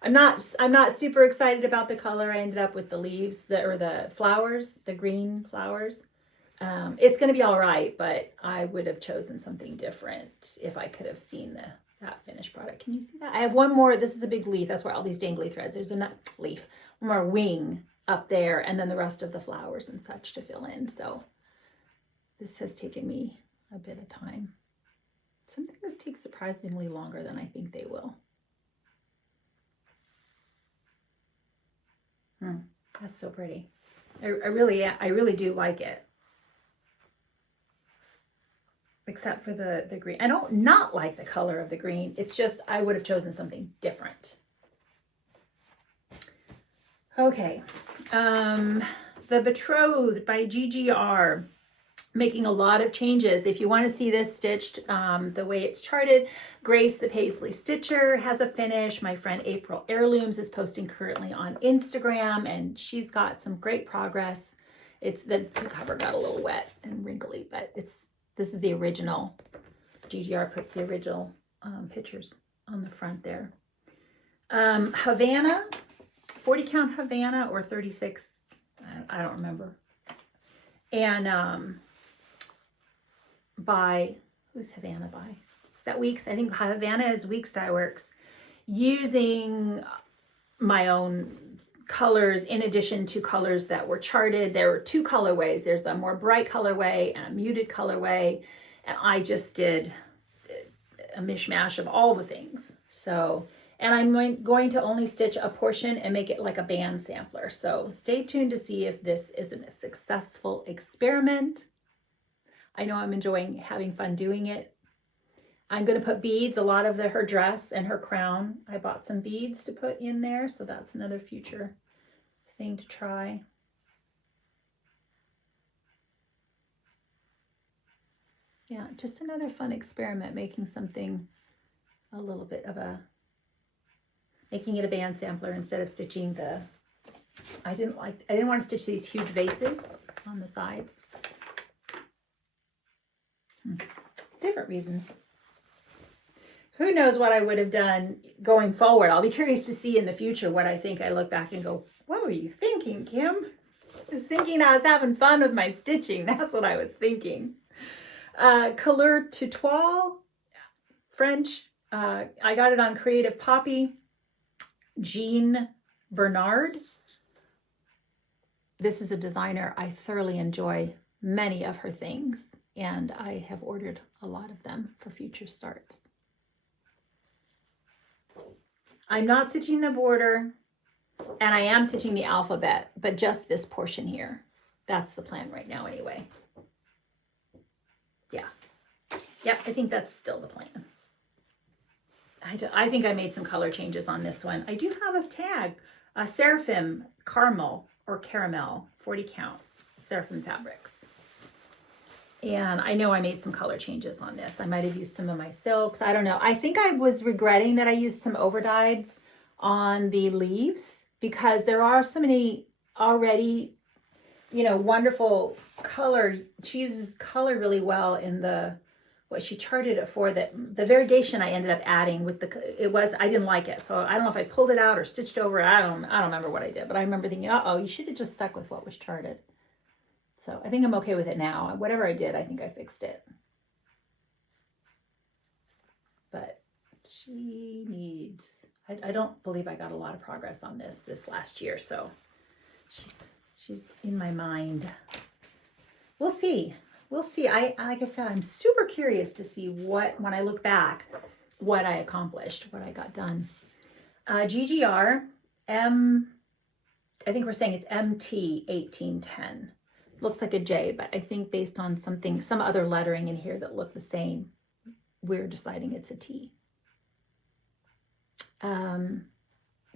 I'm not super excited about the color I ended up with, the leaves, the flowers, the green flowers. It's going to be all right, but I would have chosen something different if I could have seen that finished product. Can you see that? I have one more. This is a big leaf. That's why all these dangly threads. There's a leaf, one more wing up there, and then the rest of the flowers and such to fill in. So this has taken me a bit of time. Some things take surprisingly longer than I think they will. That's so pretty. I really do like it. Except for the green. I don't not like the color of the green. It's just I would have chosen something different. Okay. The Betrothed by GGR. making a lot of changes. If you want to see this stitched the way it's charted, Grace the Paisley Stitcher has a finish. My friend April Heirlooms is posting currently on Instagram, and she's got some great progress. It's the cover got a little wet and wrinkly, but this is the original. GGR puts the original pictures on the front there. Havana, 40 count Havana or 36, I don't remember. And by, who's Havana by? Is that Weeks? I think Havana is Weeks Dye Works, using my own colors in addition to colors that were charted. There were two colorways. There's a more bright colorway and a muted colorway. And I just did a mishmash of all the things. So, and I'm going to only stitch a portion and make it like a band sampler. So stay tuned to see if this isn't a successful experiment. I know I'm enjoying having fun doing it. I'm going to put beads, a lot of her dress and her crown. I bought some beads to put in there, so that's another future thing to try. Yeah, just another fun experiment, making something a little bit of making it a band sampler instead of stitching the, I didn't want to stitch these huge vases on the sides. Different reasons. Who knows what I would have done going forward. I'll be curious to see in the future what I think. I look back and go, what were you thinking, Kim? I was thinking I was having fun with my stitching. That's what I was thinking. Couleur Tutoile, French. I got it on Creative Poppy. Jean Bernard. This is a designer. I thoroughly enjoy many of her things, and I have ordered a lot of them for future starts. I'm not stitching the border, and I am stitching the alphabet, but just this portion here. That's the plan right now anyway. Yeah. Yep, I think that's still the plan. I think I made some color changes on this one. I do have a tag, Seraphim Caramel or Caramel, 40 count, Seraphim Fabrics. And I know I made some color changes on this. I might have used some of my silks. I don't know. I think I was regretting that I used some overdyes on the leaves, because there are so many already, you know, wonderful color. She uses color really well in what she charted it for. That the variegation I ended up adding with I didn't like it. So I don't know if I pulled it out or stitched over it. I don't remember what I did, but I remember thinking, uh-oh, you should have just stuck with what was charted. So I think I'm okay with it now. Whatever I did, I think I fixed it. But she needs, I don't believe I got a lot of progress on this last year. So she's in my mind. We'll see. We'll see. Like I said, I'm super curious to see when I look back, what I accomplished, what I got done. GGR, I think we're saying it's MT 1810. Looks like a J, but I think based on some other lettering in here that look the same, we're deciding it's a T.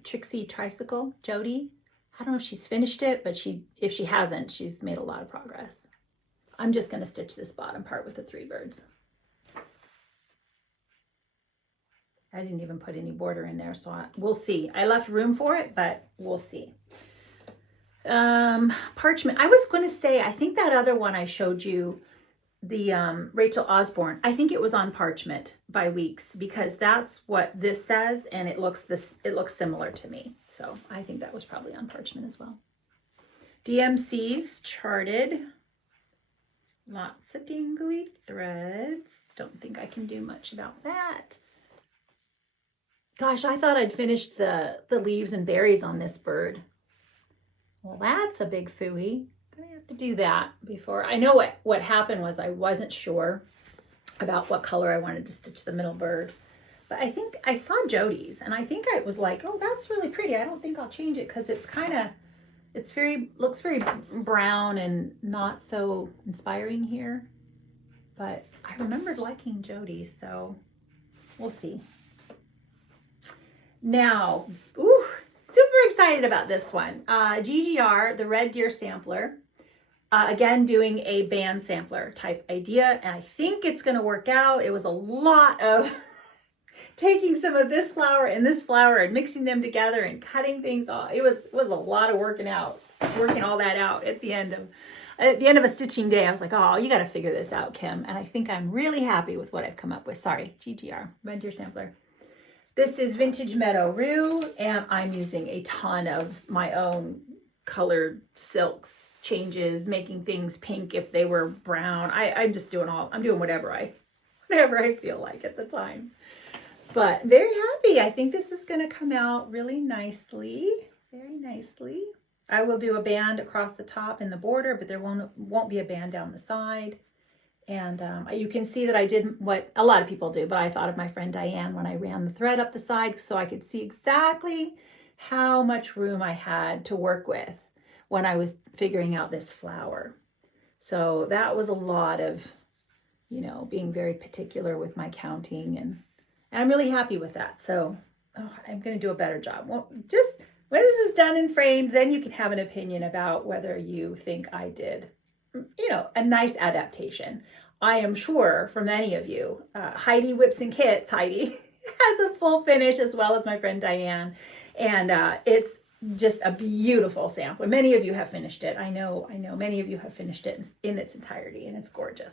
Trixie Tricycle, Jody. I don't know if she's finished it, but if she hasn't, she's made a lot of progress. I'm just going to stitch this bottom part with the 3 birds. I didn't even put any border in there, so we'll see. I left room for it, but we'll see. Parchment. I was going to say, I think that other one I showed you, the Rachel Osborne, I think it was on parchment by Weeks, because that's what this says, and it looks similar to me. So I think that was probably on parchment as well. DMC's charted. Lots of dingly threads. Don't think I can do much about that. Gosh, I thought I'd finished the leaves and berries on this bird. Well, that's a big phooey. I'm gonna have to do that before. I know what happened was I wasn't sure about what color I wanted to stitch the middle bird. But I think I saw Jody's, and I think I was like, oh, that's really pretty. I don't think I'll change it, because it's kind of, looks very brown and not so inspiring here. But I remembered liking Jody's, so we'll see. Now, ooh, super excited about this one. GGR, the Red Deer Sampler. Again, doing a band sampler type idea, and I think it's going to work out. It was a lot of taking some of this flower and this flower and mixing them together and cutting things off. It was a lot of working all that out at the end of a stitching day. I was like, oh, you got to figure this out, Kim. And I think I'm really happy with what I've come up with. Sorry, GTR, reindeer sampler. This is Vintage Meadow Rue, and I'm using a ton of my own colored silks changes, making things pink if they were brown. I'm just doing I'm doing whatever I feel like at the time. But very happy. I think this is going to come out really nicely. Very nicely. I will do a band across the top in the border, but there won't be a band down the side. And you can see that I did what a lot of people do, but I thought of my friend Diane when I ran the thread up the side so I could see exactly how much room I had to work with when I was figuring out this flower. So that was a lot of, being very particular with my counting, and I'm really happy with that. So I'm going to do a better job. Well, just when this is done and framed, then you can have an opinion about whether you think I did, a nice adaptation. I am sure for many of you, Heidi Whips and Kits, Heidi has a full finish as well as my friend Diane. And it's just a beautiful sample. Many of you have finished it. I know many of you have finished it in its entirety, and it's gorgeous.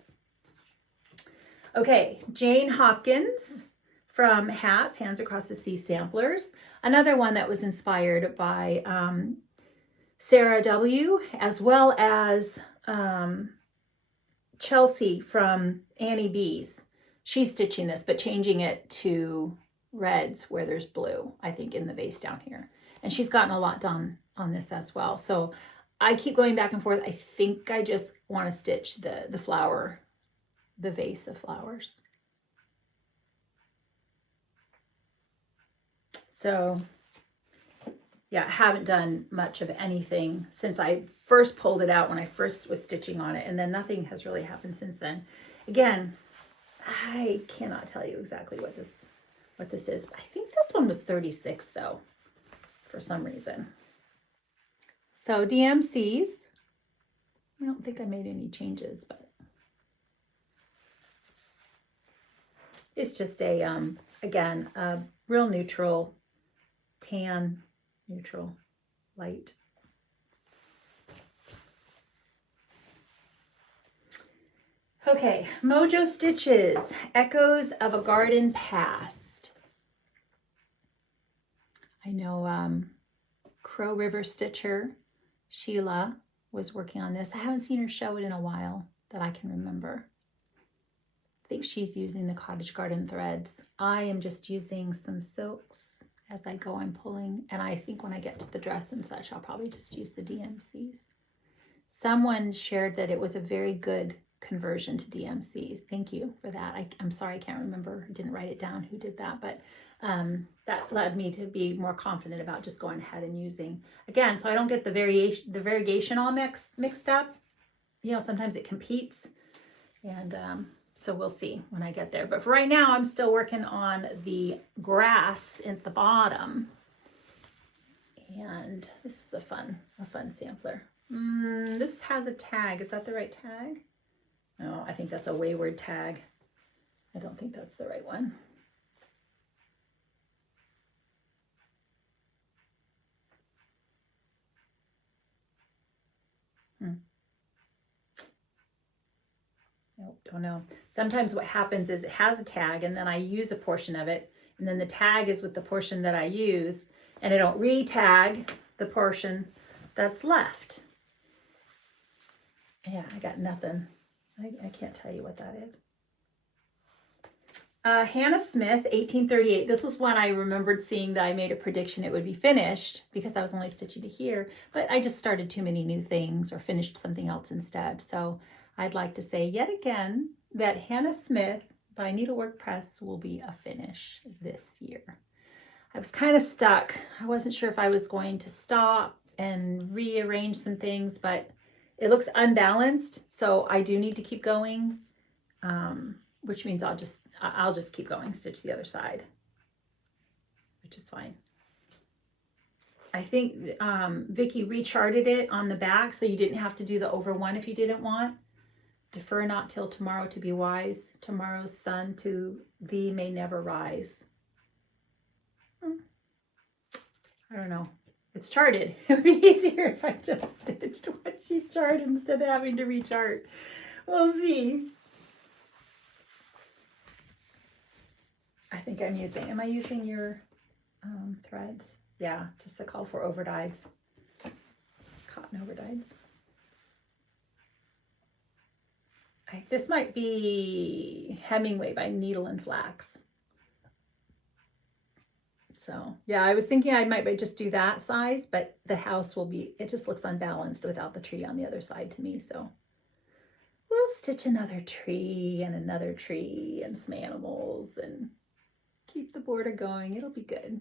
Okay, Jane Hopkins from Hats, Hands Across the Sea Samplers. Another one that was inspired by Sarah W., as well as Chelsea from Annie B's. She's stitching this, but changing it to reds where there's blue, I think, in the vase down here. And she's gotten a lot done on this as well. So I keep going back and forth. I think I just want to stitch the flower, the vase of flowers. So yeah, I haven't done much of anything since I first pulled it out when I first was stitching on it. And then nothing has really happened since then. Again, I cannot tell you exactly what this is. I think this one was 36 though, for some reason. So DMCs, I don't think I made any changes, but it's just a, again, a real neutral, tan, neutral, light. Okay, Mojo Stitches, Echoes of a Garden Past. I know Crow River Stitcher, Sheila, was working on this. I haven't seen her show it in a while that I can remember. I think she's using the Cottage Garden threads. I am just using some silks as I go. I'm pulling, and I think when I get to the dress and such, I'll probably just use the DMCs. Someone shared that it was a very good conversion to DMCs. Thank you for that. I'm sorry, I can't remember. I didn't write it down who did that, but that led me to be more confident about just going ahead and using, again, so I don't get the variegation all mixed up. Sometimes it competes, and so we'll see when I get there. But for right now, I'm still working on the grass at the bottom, and this is a fun sampler. This has a tag. Is that the right tag? No, I think that's a wayward tag. I don't think that's the right one. Nope, don't know. Sometimes what happens is it has a tag, and then I use a portion of it, and then the tag is with the portion that I use, and I don't re-tag the portion that's left. Yeah, I got nothing. I can't tell you what that is. Hannah Smith, 1838. This was one I remembered seeing that I made a prediction it would be finished because I was only stitching to here, but I just started too many new things or finished something else instead. So I'd like to say yet again that Hannah Smith by Needlework Press will be a finish this year. I was kind of stuck. I wasn't sure if I was going to stop and rearrange some things, but it looks unbalanced, so I do need to keep going, which means I'll just keep going, stitch the other side, which is fine. I think Vicky recharted it on the back, so you didn't have to do the over one if you didn't want. Defer not till tomorrow to be wise. Tomorrow's sun to thee may never rise. I don't know. It's charted. It would be easier if I just stitched what she charted instead of having to rechart. We'll see. I think I'm using, am I using your threads? Yeah, just the call for overdyes. Cotton overdyes. This might be Hemingway by Needle and Flax. So yeah, I was thinking I might just do that size, but the house will be, it just looks unbalanced without the tree on the other side to me. So we'll stitch another tree and some animals and keep the border going. It'll be good.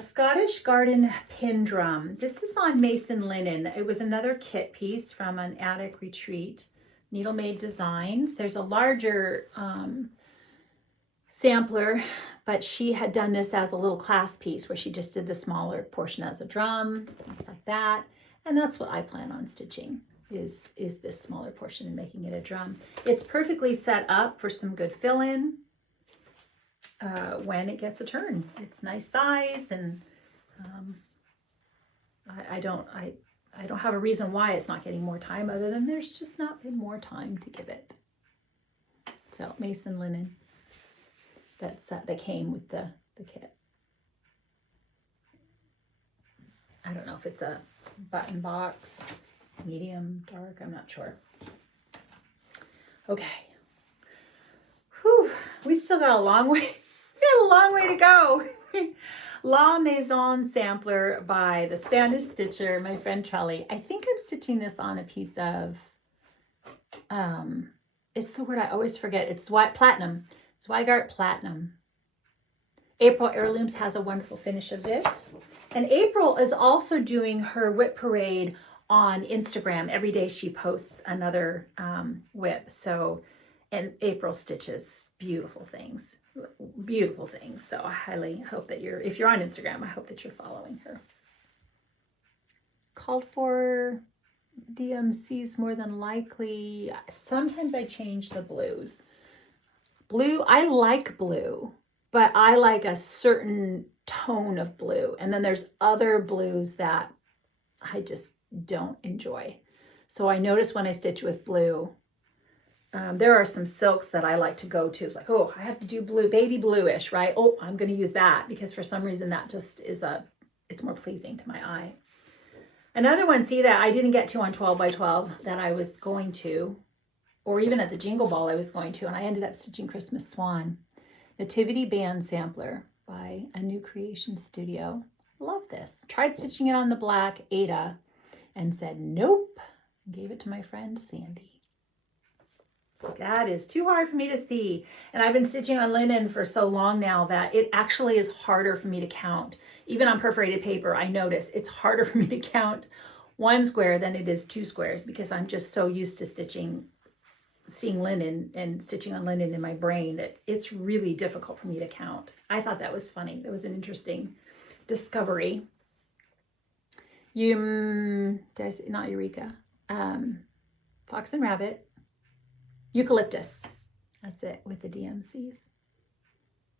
Scottish Garden Pin Drum. This is on Mason Linen. It was another kit piece from an attic retreat. Needle Made Designs. There's a larger sampler, but she had done this as a little class piece where she just did the smaller portion as a drum, things like that. And that's what I plan on stitching, is this smaller portion and making it a drum. It's perfectly set up for some good fill-in when it gets a turn. It's nice size, and I don't have a reason why it's not getting more time other than there's just not been more time to give it. So Mason Linen, that came with the kit. I don't know if it's a button box, medium, dark, I'm not sure. Okay. Whew, we still got a long way. We got a long way to go. La Maison sampler by the Spanish stitcher, my friend Trelly. I think I'm stitching this on a piece of, it's the word I always forget. It's platinum. Zweigart Platinum. April Heirlooms has a wonderful finish of this. And April is also doing her WIP parade on Instagram. Every day she posts another WIP. So, and April stitches beautiful things. Beautiful things. So I highly hope that if you're on Instagram, I hope that you're following her. Called for DMCs more than likely. Sometimes I change the blues. Blue, I like blue, but I like a certain tone of blue. And then there's other blues that I just don't enjoy. So I notice when I stitch with blue, there are some silks that I like to go to. It's like, oh, I have to do blue, baby bluish, right? Oh, I'm going to use that because for some reason that just is it's more pleasing to my eye. Another one, see, that I didn't get to on 12 by 12 that I was going to, or even at the Jingle Ball I was going to, and I ended up stitching Christmas Swan. Nativity Band Sampler by A New Creation Studio. Love this. Tried stitching it on the black Ada and said, nope. Gave it to my friend Sandy. That is too hard for me to see. And I've been stitching on linen for so long now that it actually is harder for me to count. Even on perforated paper, I notice it's harder for me to count one square than it is two squares because I'm just so used to seeing linen and stitching on linen in my brain that it's really difficult for me to count. I thought that was funny. That was an interesting discovery. Not Eureka. Fox and Rabbit. Eucalyptus, that's it with the DMCs.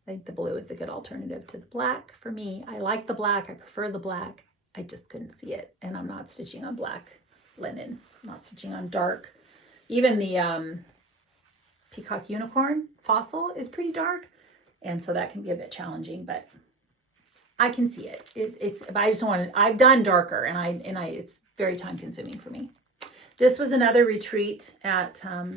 I think the blue is a good alternative to the black. For me, I like the black, I prefer the black. I just couldn't see it, and I'm not stitching on black linen. I'm not stitching on dark. Even the Peacock Unicorn Fossil is pretty dark, and so that can be a bit challenging, but I can see it. But I just don't want to, I've done darker, and it's very time consuming for me. This was another retreat at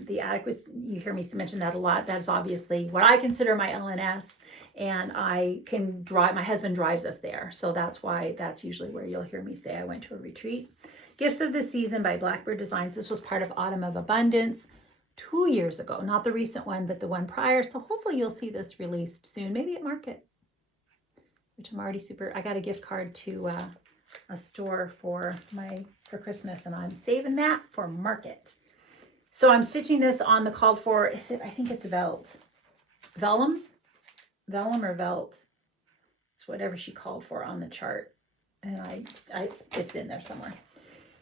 the attic, which you hear me mention that a lot. That's obviously what I consider my LNS, and I can drive, my husband drives us there. So that's why that's usually where you'll hear me say I went to a retreat. Gifts of the Season by Blackbird Designs. This was part of Autumn of Abundance 2 years ago, not the recent one, but the one prior. So hopefully you'll see this released soon, maybe at Market, which I'm already I got a gift card to a store for Christmas, and I'm saving that for Market. So I'm stitching this on the called for, I think it's vellum or velt. It's whatever she called for on the chart. And it's in there somewhere.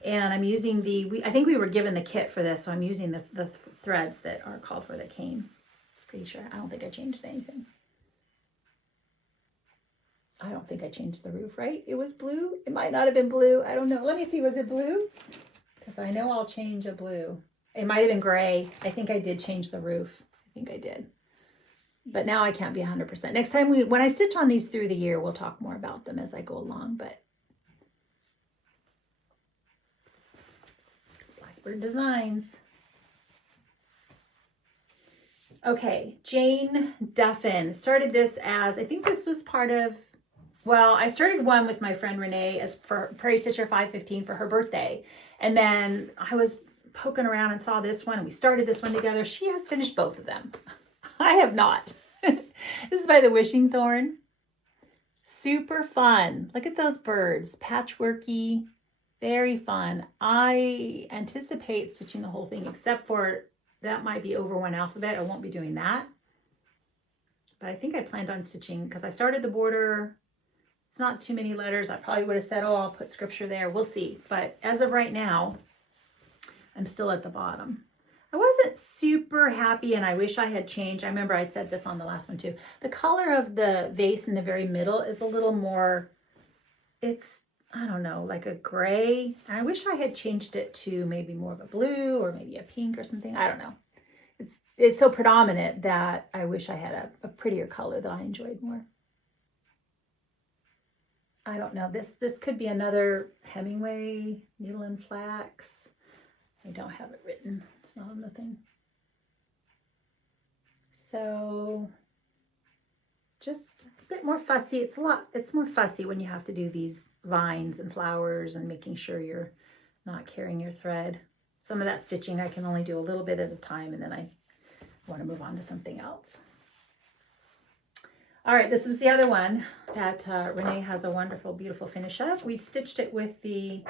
And I'm using I think we were given the kit for this, so I'm using the threads that are called for that came. Pretty sure. I don't think I changed anything. I don't think I changed the roof, right? It was blue. It might not have been blue. I don't know. Let me see. Was it blue? Because I know I'll change a blue. It might have been gray. I think I did change the roof. I think I did. But now I can't be 100%. Next time when I stitch on these through the year, we'll talk more about them as I go along. But Blackbird Designs. Okay, Jane Duffin started this as, I think this was part of, well, I started one with my friend Renee as for Prairie Stitcher 515 for her birthday. And then I was poking around and saw this one and we started this one together. She has finished both of them. I have not. This is by the Wishing Thorn. Super fun. Look at those birds. Patchworky. Very fun. I anticipate stitching the whole thing except for that might be over one alphabet. I won't be doing that. But I think I planned on stitching because I started the border. It's not too many letters. I probably would have said, oh, I'll put scripture there. We'll see. But as of right now, I'm still at the bottom. I wasn't super happy and I wish I had changed. I remember I'd said this on the last one too. The color of the vase in the very middle is a little more, it's, I don't know, like a gray. And I wish I had changed it to maybe more of a blue or maybe a pink or something. I don't know. It's so predominant that I wish I had a prettier color that I enjoyed more. I don't know. This could be another Hemingway needle and flax. I don't have it written. It's not on the thing. So just a bit more fussy. It's more fussy when you have to do these vines and flowers and making sure you're not carrying your thread. Some of that stitching I can only do a little bit at a time and then I want to move on to something else. All right, this was the other one that Renee has a wonderful, beautiful finish of. We stitched it with the,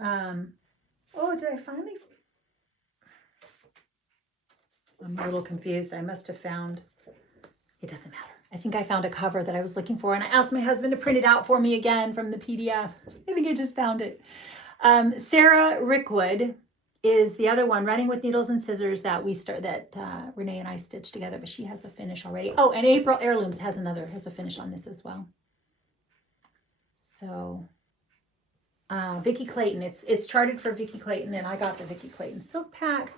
oh, did I finally? I'm a little confused. I must have found, it doesn't matter. I think I found a cover that I was looking for and I asked my husband to print it out for me again from the PDF. I think I just found it. Sarah Rickwood is the other one, Running with Needles and Scissors, that Renee and I stitched together, but she has a finish already. Oh, and April Heirlooms has a finish on this as well. So, Vicki Clayton, it's charted for Vicki Clayton, and I got the Vicki Clayton Silk Pack,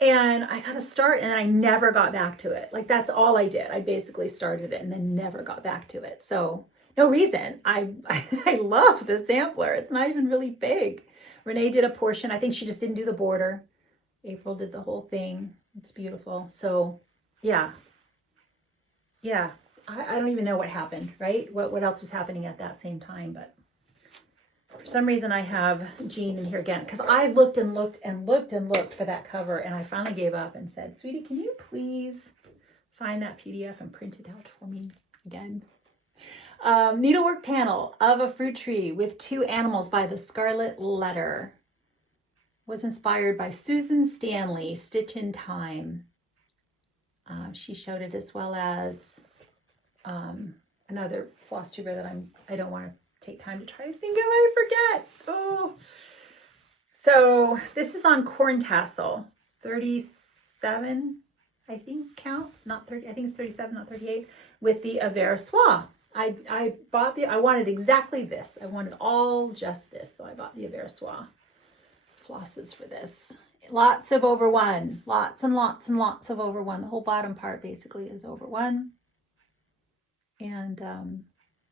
and I got to start, and I never got back to it. Like, that's all I did. I basically started it and then never got back to it. So, no reason. I love the sampler. It's not even really big. Renee did a portion. I think she just didn't do the border. April did the whole thing. It's beautiful. So, yeah. Yeah. I don't even know what happened, right? What else was happening at that same time, but for some reason I have Jean in here again because I looked and looked and looked and looked for that cover and I finally gave up and said, sweetie, can you please find that PDF and print it out for me again? Needlework panel of a fruit tree with two animals by the Scarlet Letter. Was inspired by Susan Stanley, Stitch in Time. She showed it as well as another floss tuber that I don't want to take time to try to think of. I forget. Oh. So this is on Corn Tassel, 37, I think count, not 30. I think it's 37, not 38, with the Avera Soie. I wanted exactly this. I wanted all just this. So I bought the Avera Soie flosses for this. Lots of over one. Lots and lots and lots of over one. The whole bottom part basically is over one. And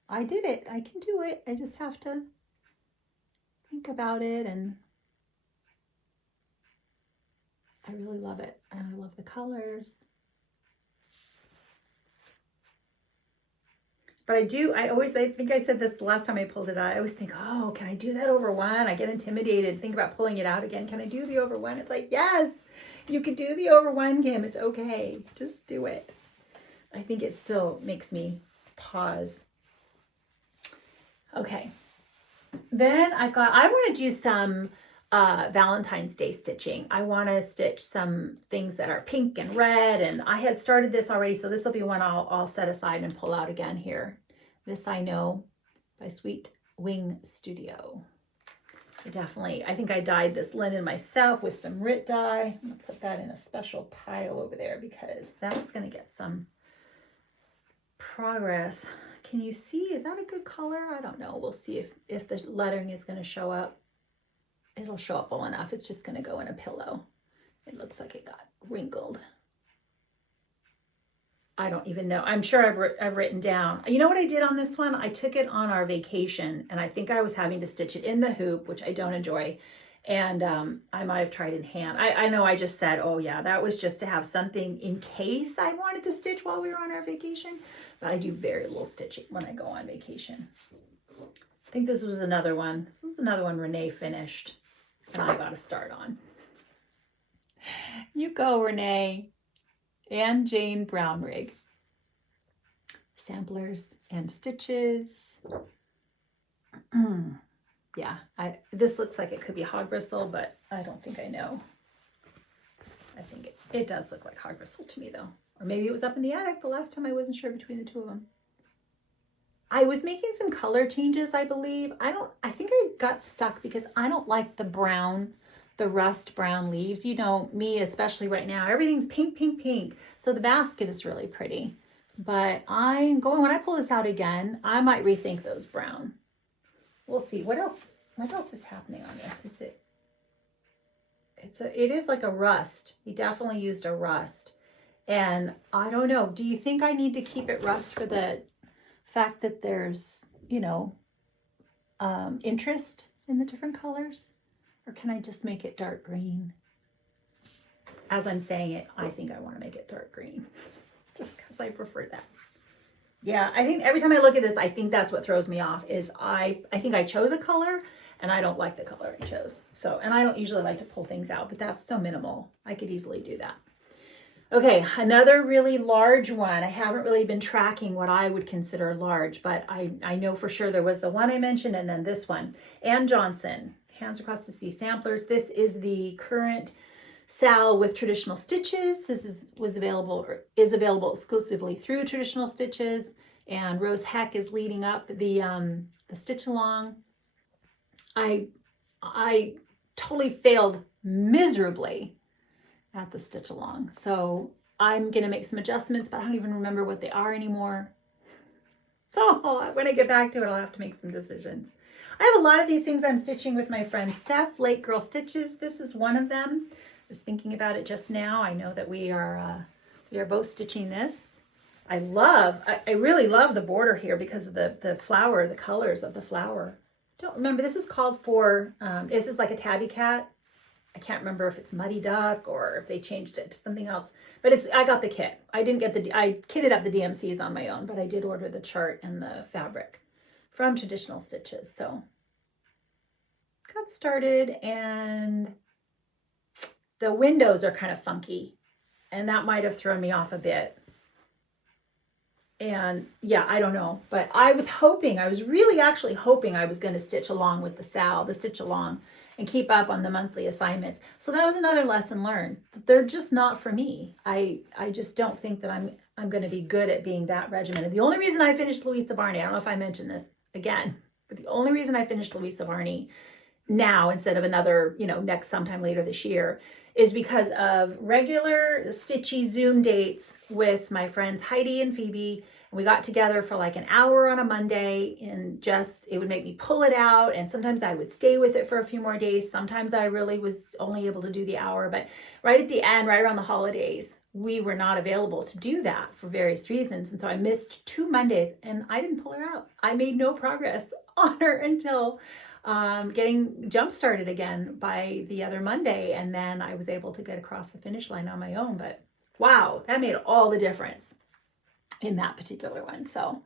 I did it. I can do it. I just have to think about it. And I really love it. And I love the colors. But I think I said this the last time I pulled it out. I always think, oh, can I do that over one? I get intimidated. Think about pulling it out again. Can I do the over one? It's like, yes, you could do the over one, Kim. It's okay. Just do it. I think it still makes me pause. Okay. Then I want to do some Valentine's Day stitching. I want to stitch some things that are pink and red, and I had started this already, so this will be one I'll set aside and pull out again here. This I Know by Sweet Wing Studio. I think I dyed this linen myself with some Rit dye. I'm gonna put that in a special pile over there because that's gonna get some progress. Can you see, is that a good color? I don't know. We'll see if the lettering is gonna show up. It'll show up well enough. It's just gonna go in a pillow. It looks like it got wrinkled. I don't even know. I'm sure I've written down. You know what I did on this one? I took it on our vacation, and I think I was having to stitch it in the hoop, which I don't enjoy. And I might have tried in hand. I know I just said, oh yeah, that was just to have something in case I wanted to stitch while we were on our vacation. But I do very little stitching when I go on vacation. I think this was another one. This is another one Renee finished, and I got to start on. You go, Renee. And Jane Brownrigg. Samplers and stitches. Yeah, this looks like it could be hog bristle, but I don't think I know. I think it does look like hog bristle to me though. Or maybe it was up in the attic the last time. I wasn't sure between the two of them. I was making some color changes, I believe. I think I got stuck because I don't like the brown, the rust brown leaves. You know, me, especially right now, everything's pink, pink, pink. So the basket is really pretty. But when I pull this out again, I might rethink those brown. We'll see. What else is happening on this? It is like a rust. He definitely used a rust. And I don't know, do you think I need to keep it rust for the fact that there's, you know, interest in the different colors? Or can I just make it dark green? As I'm saying it, I think I want to make it dark green just because I prefer that. Yeah, I think every time I look at this, I think that's what throws me off is I think I chose a color and I don't like the color I chose. So, and I don't usually like to pull things out, but that's so minimal. I could easily do that. Okay, another really large one. I haven't really been tracking what I would consider large, but I know for sure there was the one I mentioned and then this one. Ann Johnson. Hands Across the Sea Samplers. This is the current Sal with traditional stitches. This is available exclusively through traditional stitches, and Rose Heck is leading up the stitch along. I totally failed miserably at the stitch along, so I'm gonna make some adjustments, but I don't even remember what they are anymore. So when I get back to it, I'll have to make some decisions. I have a lot of these things I'm stitching with my friend Steph, Lake Girl Stitches. This is one of them. I was thinking about it just now. I know that we are both stitching this. I really love the border here because of the flower, the colors of the flower. Don't remember, this is called for, this is like a tabby cat. I can't remember if it's Muddy Duck or if they changed it to something else, but I got the kit. I kitted up the DMCs on my own, but I did order the chart and the fabric from Traditional Stitches. So got started, and the windows are kind of funky, and that might have thrown me off a bit. And yeah, I don't know, but I was really actually hoping I was going to stitch along with the stitch along, and keep up on the monthly assignments. So that was another lesson learned. They're just not for me. I just don't think that I'm going to be good at being that regimented. The only reason I finished Louisa Varney, I don't know if I mentioned this again, but the only reason I finished Louisa Varney now instead of another, next sometime later this year, is because of regular stitchy Zoom dates with my friends Heidi and Phoebe. And we got together for like an hour on a Monday, and it would make me pull it out. And sometimes I would stay with it for a few more days. Sometimes I really was only able to do the hour, but right at the end, right around the holidays, we were not available to do that for various reasons. And so I missed 2 Mondays and I didn't pull her out. I made no progress on her until getting jump started again by the other Monday. And then I was able to get across the finish line on my own. But wow, that made all the difference in that particular one. So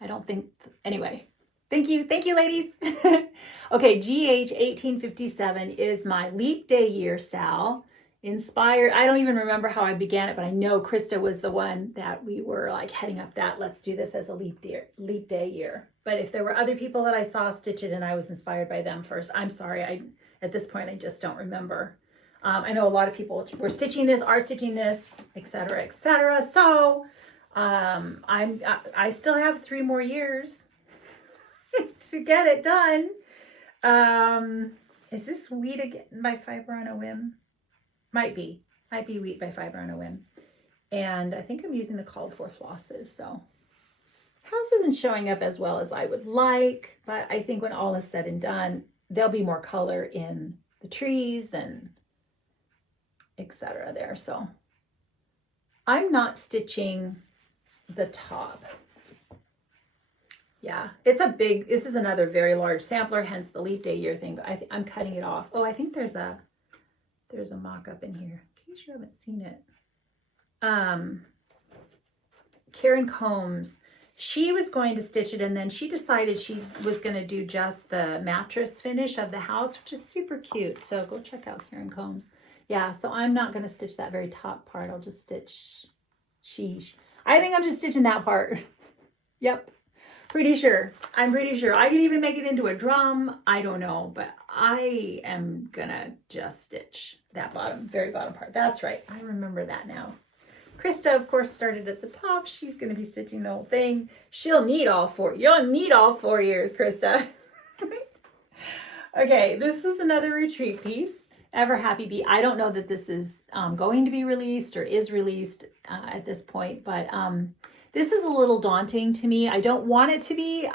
I don't think, anyway, thank you, ladies. Okay, GH 1857 is my leap day year Sal. Inspired, I don't even remember how I began it, but I know Krista was the one that we were like heading up that, let's do this as a leap day year. But if there were other people that I saw stitch it and I was inspired by them first, I'm sorry, at this point, I just don't remember. I know a lot of people were stitching this, are stitching this, etc., etc. So I still have 3 more years to get it done. Is this Wheat again by Fiber on a Whim? Might be Wheat by Fiber on a Whim. And I think I'm using the called for flosses. So house isn't showing up as well as I would like, but I think when all is said and done, there'll be more color in the trees and etc. there. So I'm not stitching the top. Yeah, it's a big, this is another very large sampler, hence the leap day year thing, but I'm cutting it off. Oh, I think there's a mock-up in here, in case you haven't seen it. Karen Combs, she was going to stitch it, and then she decided she was going to do just the mattress finish of the house, which is super cute. So go check out Karen Combs. Yeah, so I'm not going to stitch that very top part. I'll just stitch sheesh. I think I'm just stitching that part. Yep. Pretty sure. I'm pretty sure. I could even make it into a drum. I don't know, but I am gonna just stitch that very bottom part. That's right. I remember that now. Krista, of course, started at the top. She's gonna be stitching the whole thing. You'll need all 4 years, Krista. Okay, this is another retreat piece. Ever Happy Bee. I don't know that this is going to be released or is released at this point, but this is a little daunting to me. I don't want it to be.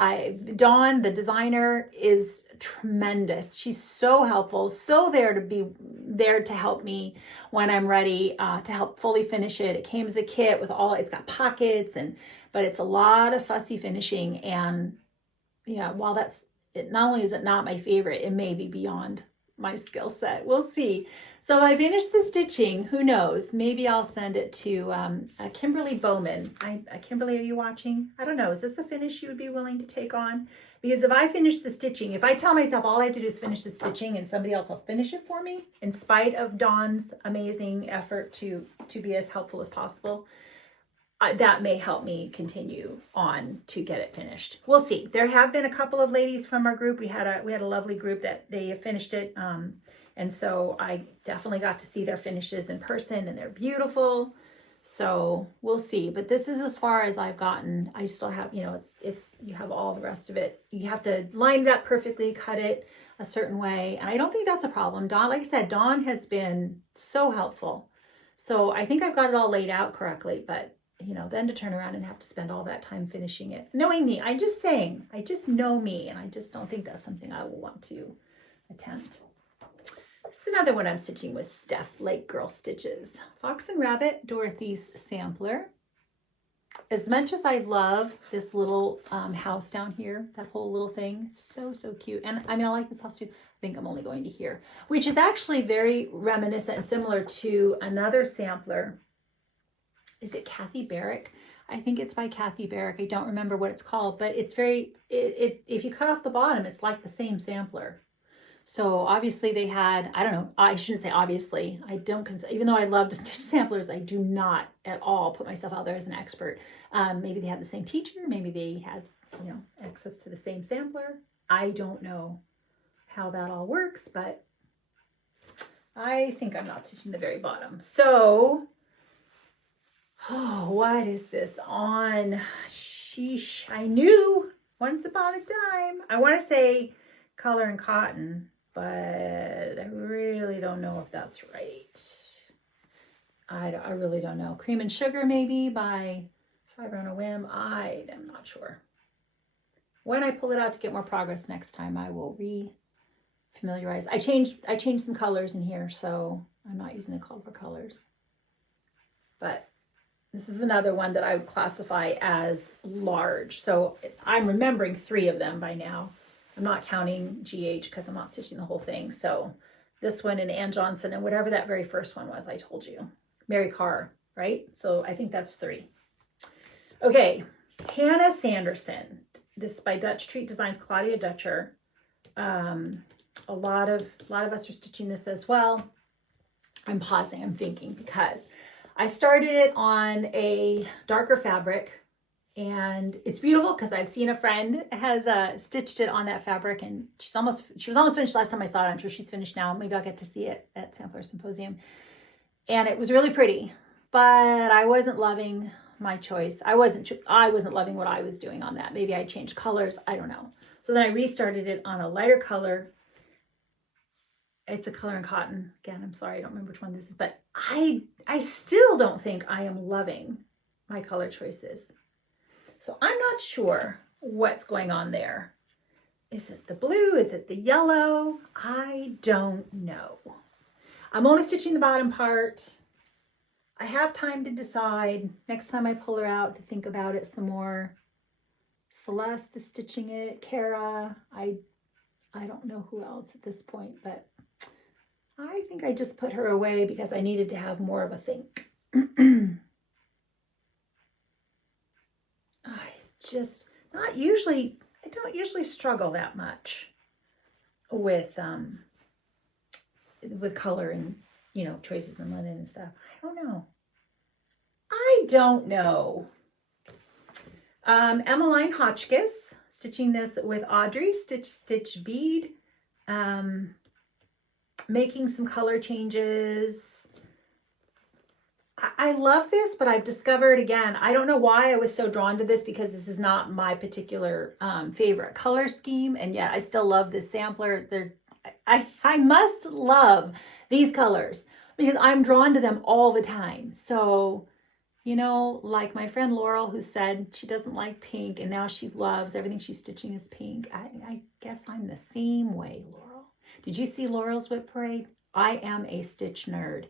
Dawn, the designer, is tremendous. She's so helpful, so there to help me when I'm ready to help fully finish it. It came as a kit with it's got pockets, but it's a lot of fussy finishing. And yeah, while not only is it not my favorite, it may be beyond my skill set. We'll see. So if I finish the stitching, who knows? Maybe I'll send it to Kimberly Bowman. Kimberly, are you watching? I don't know. Is this a finish you would be willing to take on? Because if I finish the stitching, if I tell myself all I have to do is finish the stitching and somebody else will finish it for me, in spite of Dawn's amazing effort to be as helpful as possible, that may help me continue on to get it finished. We'll see. There have been a couple of ladies from our group. We had a lovely group that they finished it. And so I definitely got to see their finishes in person, and they're beautiful. So we'll see. But this is as far as I've gotten. I still have, you have all the rest of it. You have to line it up perfectly, cut it a certain way. And I don't think that's a problem. Dawn, like I said, Dawn has been so helpful. So I think I've got it all laid out correctly, but then to turn around and have to spend all that time finishing it. Knowing me, I just know me, and I just don't think that's something I will want to attempt. This is another one I'm stitching with Steph Lake Girl Stitches. Fox and Rabbit, Dorothy's sampler. As much as I love this little house down here, that whole little thing, so cute. And I like this house too. I think I'm only going to here, which is actually very reminiscent and similar to another sampler. Is it Kathy Barrick? I think it's by Kathy Barrick. I don't remember what it's called, but it's if you cut off the bottom, it's like the same sampler. So obviously they had, I don't know, I shouldn't say obviously. I don't consider, even though I love to stitch samplers, I do not at all put myself out there as an expert. Maybe they had the same teacher. Maybe they had, access to the same sampler. I don't know how that all works, but I think I'm not stitching the very bottom. So, what is this on? Sheesh, I knew once upon a time. I want to say Color and Cotton, but I really don't know if that's right. I really don't know. Cream and Sugar maybe by Fiber on a Whim. I am not sure. When I pull it out to get more progress next time, I will re-familiarize. I changed some colors in here, so I'm not using the color colors. But this is another one that I would classify as large. So I'm remembering 3 of them by now. I'm not counting GH because I'm not stitching the whole thing. So this one and Ann Johnson and whatever that very first one was, I told you. Mary Carr, right? So I think that's 3. Okay, Hannah Sanderson. This is by Dutch Treat Designs, Claudia Dutcher. A lot of us are stitching this as well. I'm pausing, I'm thinking, because I started it on a darker fabric And it's beautiful because I've seen a friend has stitched it on that fabric, and she was almost finished last time I saw it. I'm sure she's finished now. Maybe I'll get to see it at Sampler Symposium. And it was really pretty, but I wasn't loving my choice. I wasn't loving what I was doing on that. Maybe I changed colors. I don't know. So then I restarted it on a lighter color. It's a color in cotton. Again, I'm sorry, I don't remember which one this is, but I still don't think I am loving my color choices. So I'm not sure what's going on there. Is it the blue? Is it the yellow? I don't know. I'm only stitching the bottom part. I have time to decide. Next time I pull her out to think about it some more. Celeste is stitching it. Kara. I don't know who else at this point, but I think I just put her away because I needed to have more of a think. I don't usually struggle that much with color and, you know, choices and linen and stuff. I don't know. Emmeline Hotchkiss, stitching this with Audrey, stitch bead, making some color changes. I love this, but I've discovered, again, I don't know why I was so drawn to this, because this is not my particular favorite color scheme, and yet I still love this sampler. I must love these colors because I'm drawn to them all the time. So, you know, like my friend Laurel, who said she doesn't like pink and now she loves everything she's stitching is pink. I guess I'm the same way, Laurel. Did you see Laurel's WIP parade? I am a stitch nerd.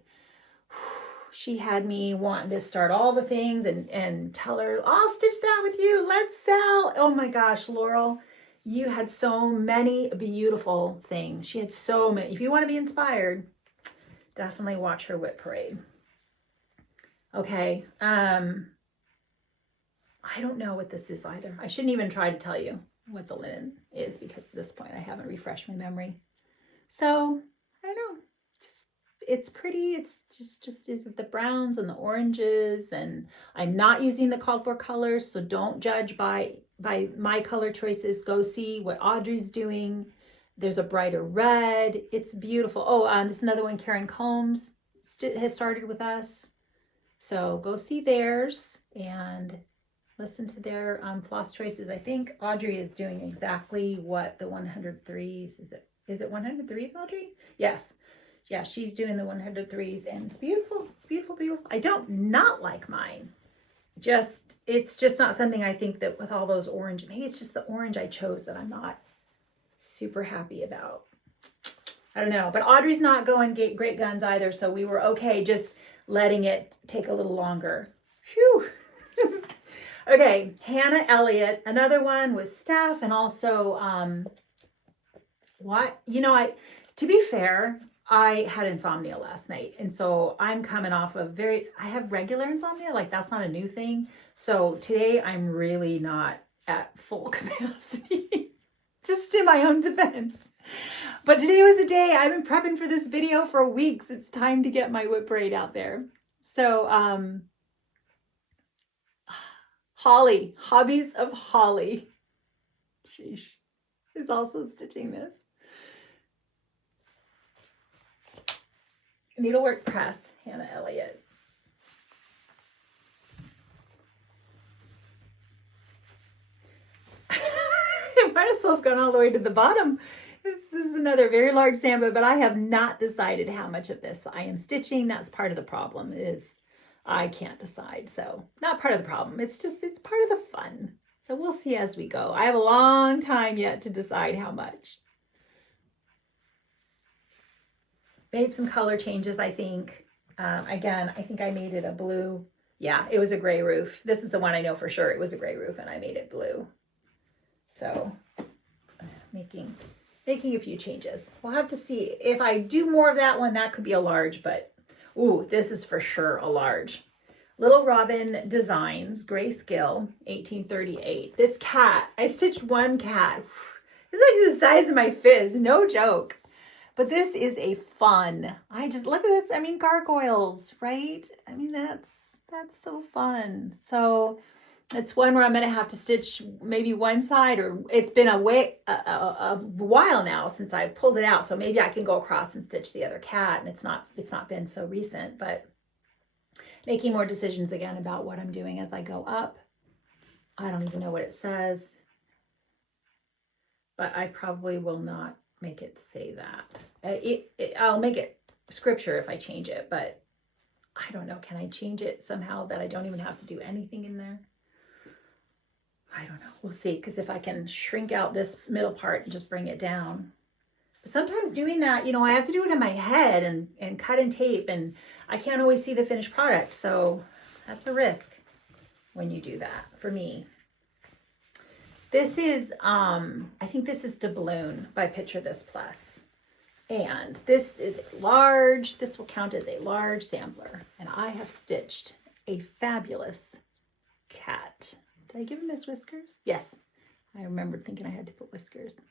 She had me wanting to start all the things and tell her, I'll stitch that with you. Let's sell. Oh my gosh, Laurel, you had so many beautiful things. She had so many. If you want to be inspired, definitely watch her WIP parade. Okay. I don't know what this is either. I shouldn't even try to tell you what the linen is, because at this point I haven't refreshed my memory. So I don't know. It's pretty. It's just is it the browns and the oranges, and I'm not using the called for colors, so don't judge by my color choices. Go see what Audrey's doing. There's a brighter red. It's beautiful. Oh, this is another one. Karen Combs has started with us, so go see theirs and listen to their floss choices. I think Audrey is doing exactly what the 103s. Is it 103s, Audrey? Yes. Yeah, she's doing the 103s, and it's beautiful. It's beautiful, beautiful. I don't not like mine. It's just not something I think that with all those orange, maybe it's just the orange I chose that I'm not super happy about. I don't know, but Audrey's not going great guns either, so we were okay just letting it take a little longer. Phew. Okay, Hannah Elliott, another one with Steph, and also, to be fair, I had insomnia last night, and so I'm coming off of I have regular insomnia, like that's not a new thing. So today I'm really not at full capacity, just in my own defense. But today was a day, I've been prepping for this video for weeks. It's time to get my WIP braid out there. So, Holly, Hobbies of Holly, sheesh, is also stitching this. Needlework Press, Hannah Elliott. I might as well have gone all the way to the bottom. This is another very large sampler, but I have not decided how much of this I am stitching. That's part of the problem, is I can't decide. So not part of the problem. It's part of the fun. So we'll see as we go. I have a long time yet to decide how much. Made some color changes, I think. Again, I think I made it a blue. Yeah, it was a gray roof. This is the one I know for sure. It was a gray roof, and I made it blue. So making a few changes. We'll have to see. If I do more of that one, that could be a large, but ooh, this is for sure a large. Little Robin Designs, Grayscale, 1838. This cat, I stitched one cat. It's like the size of my fist, no joke. But this is a fun. I just look at this. I mean, gargoyles, right? I mean, that's so fun. So It's one where I'm going to have to stitch maybe one side, or it's been a while now since I pulled it out. So maybe I can go across and stitch the other cat, and it's not been so recent, but making more decisions again about what I'm doing as I go up. I don't even know what it says, but I probably will not make it say that. I'll make it scripture if I change it, but I don't know. Can I change it somehow that I don't even have to do anything in there? I don't know. We'll see, because if I can shrink out this middle part and just bring it down. But sometimes doing that, you know, I have to do it in my head and cut and tape, and I can't always see the finished product. So that's a risk when you do that for me. This is, I think this is Doubloon by Picture This Plus. And this is large. This will count as a large sampler. And I have stitched a fabulous cat. Did I give him his whiskers? Yes. I remembered thinking I had to put whiskers.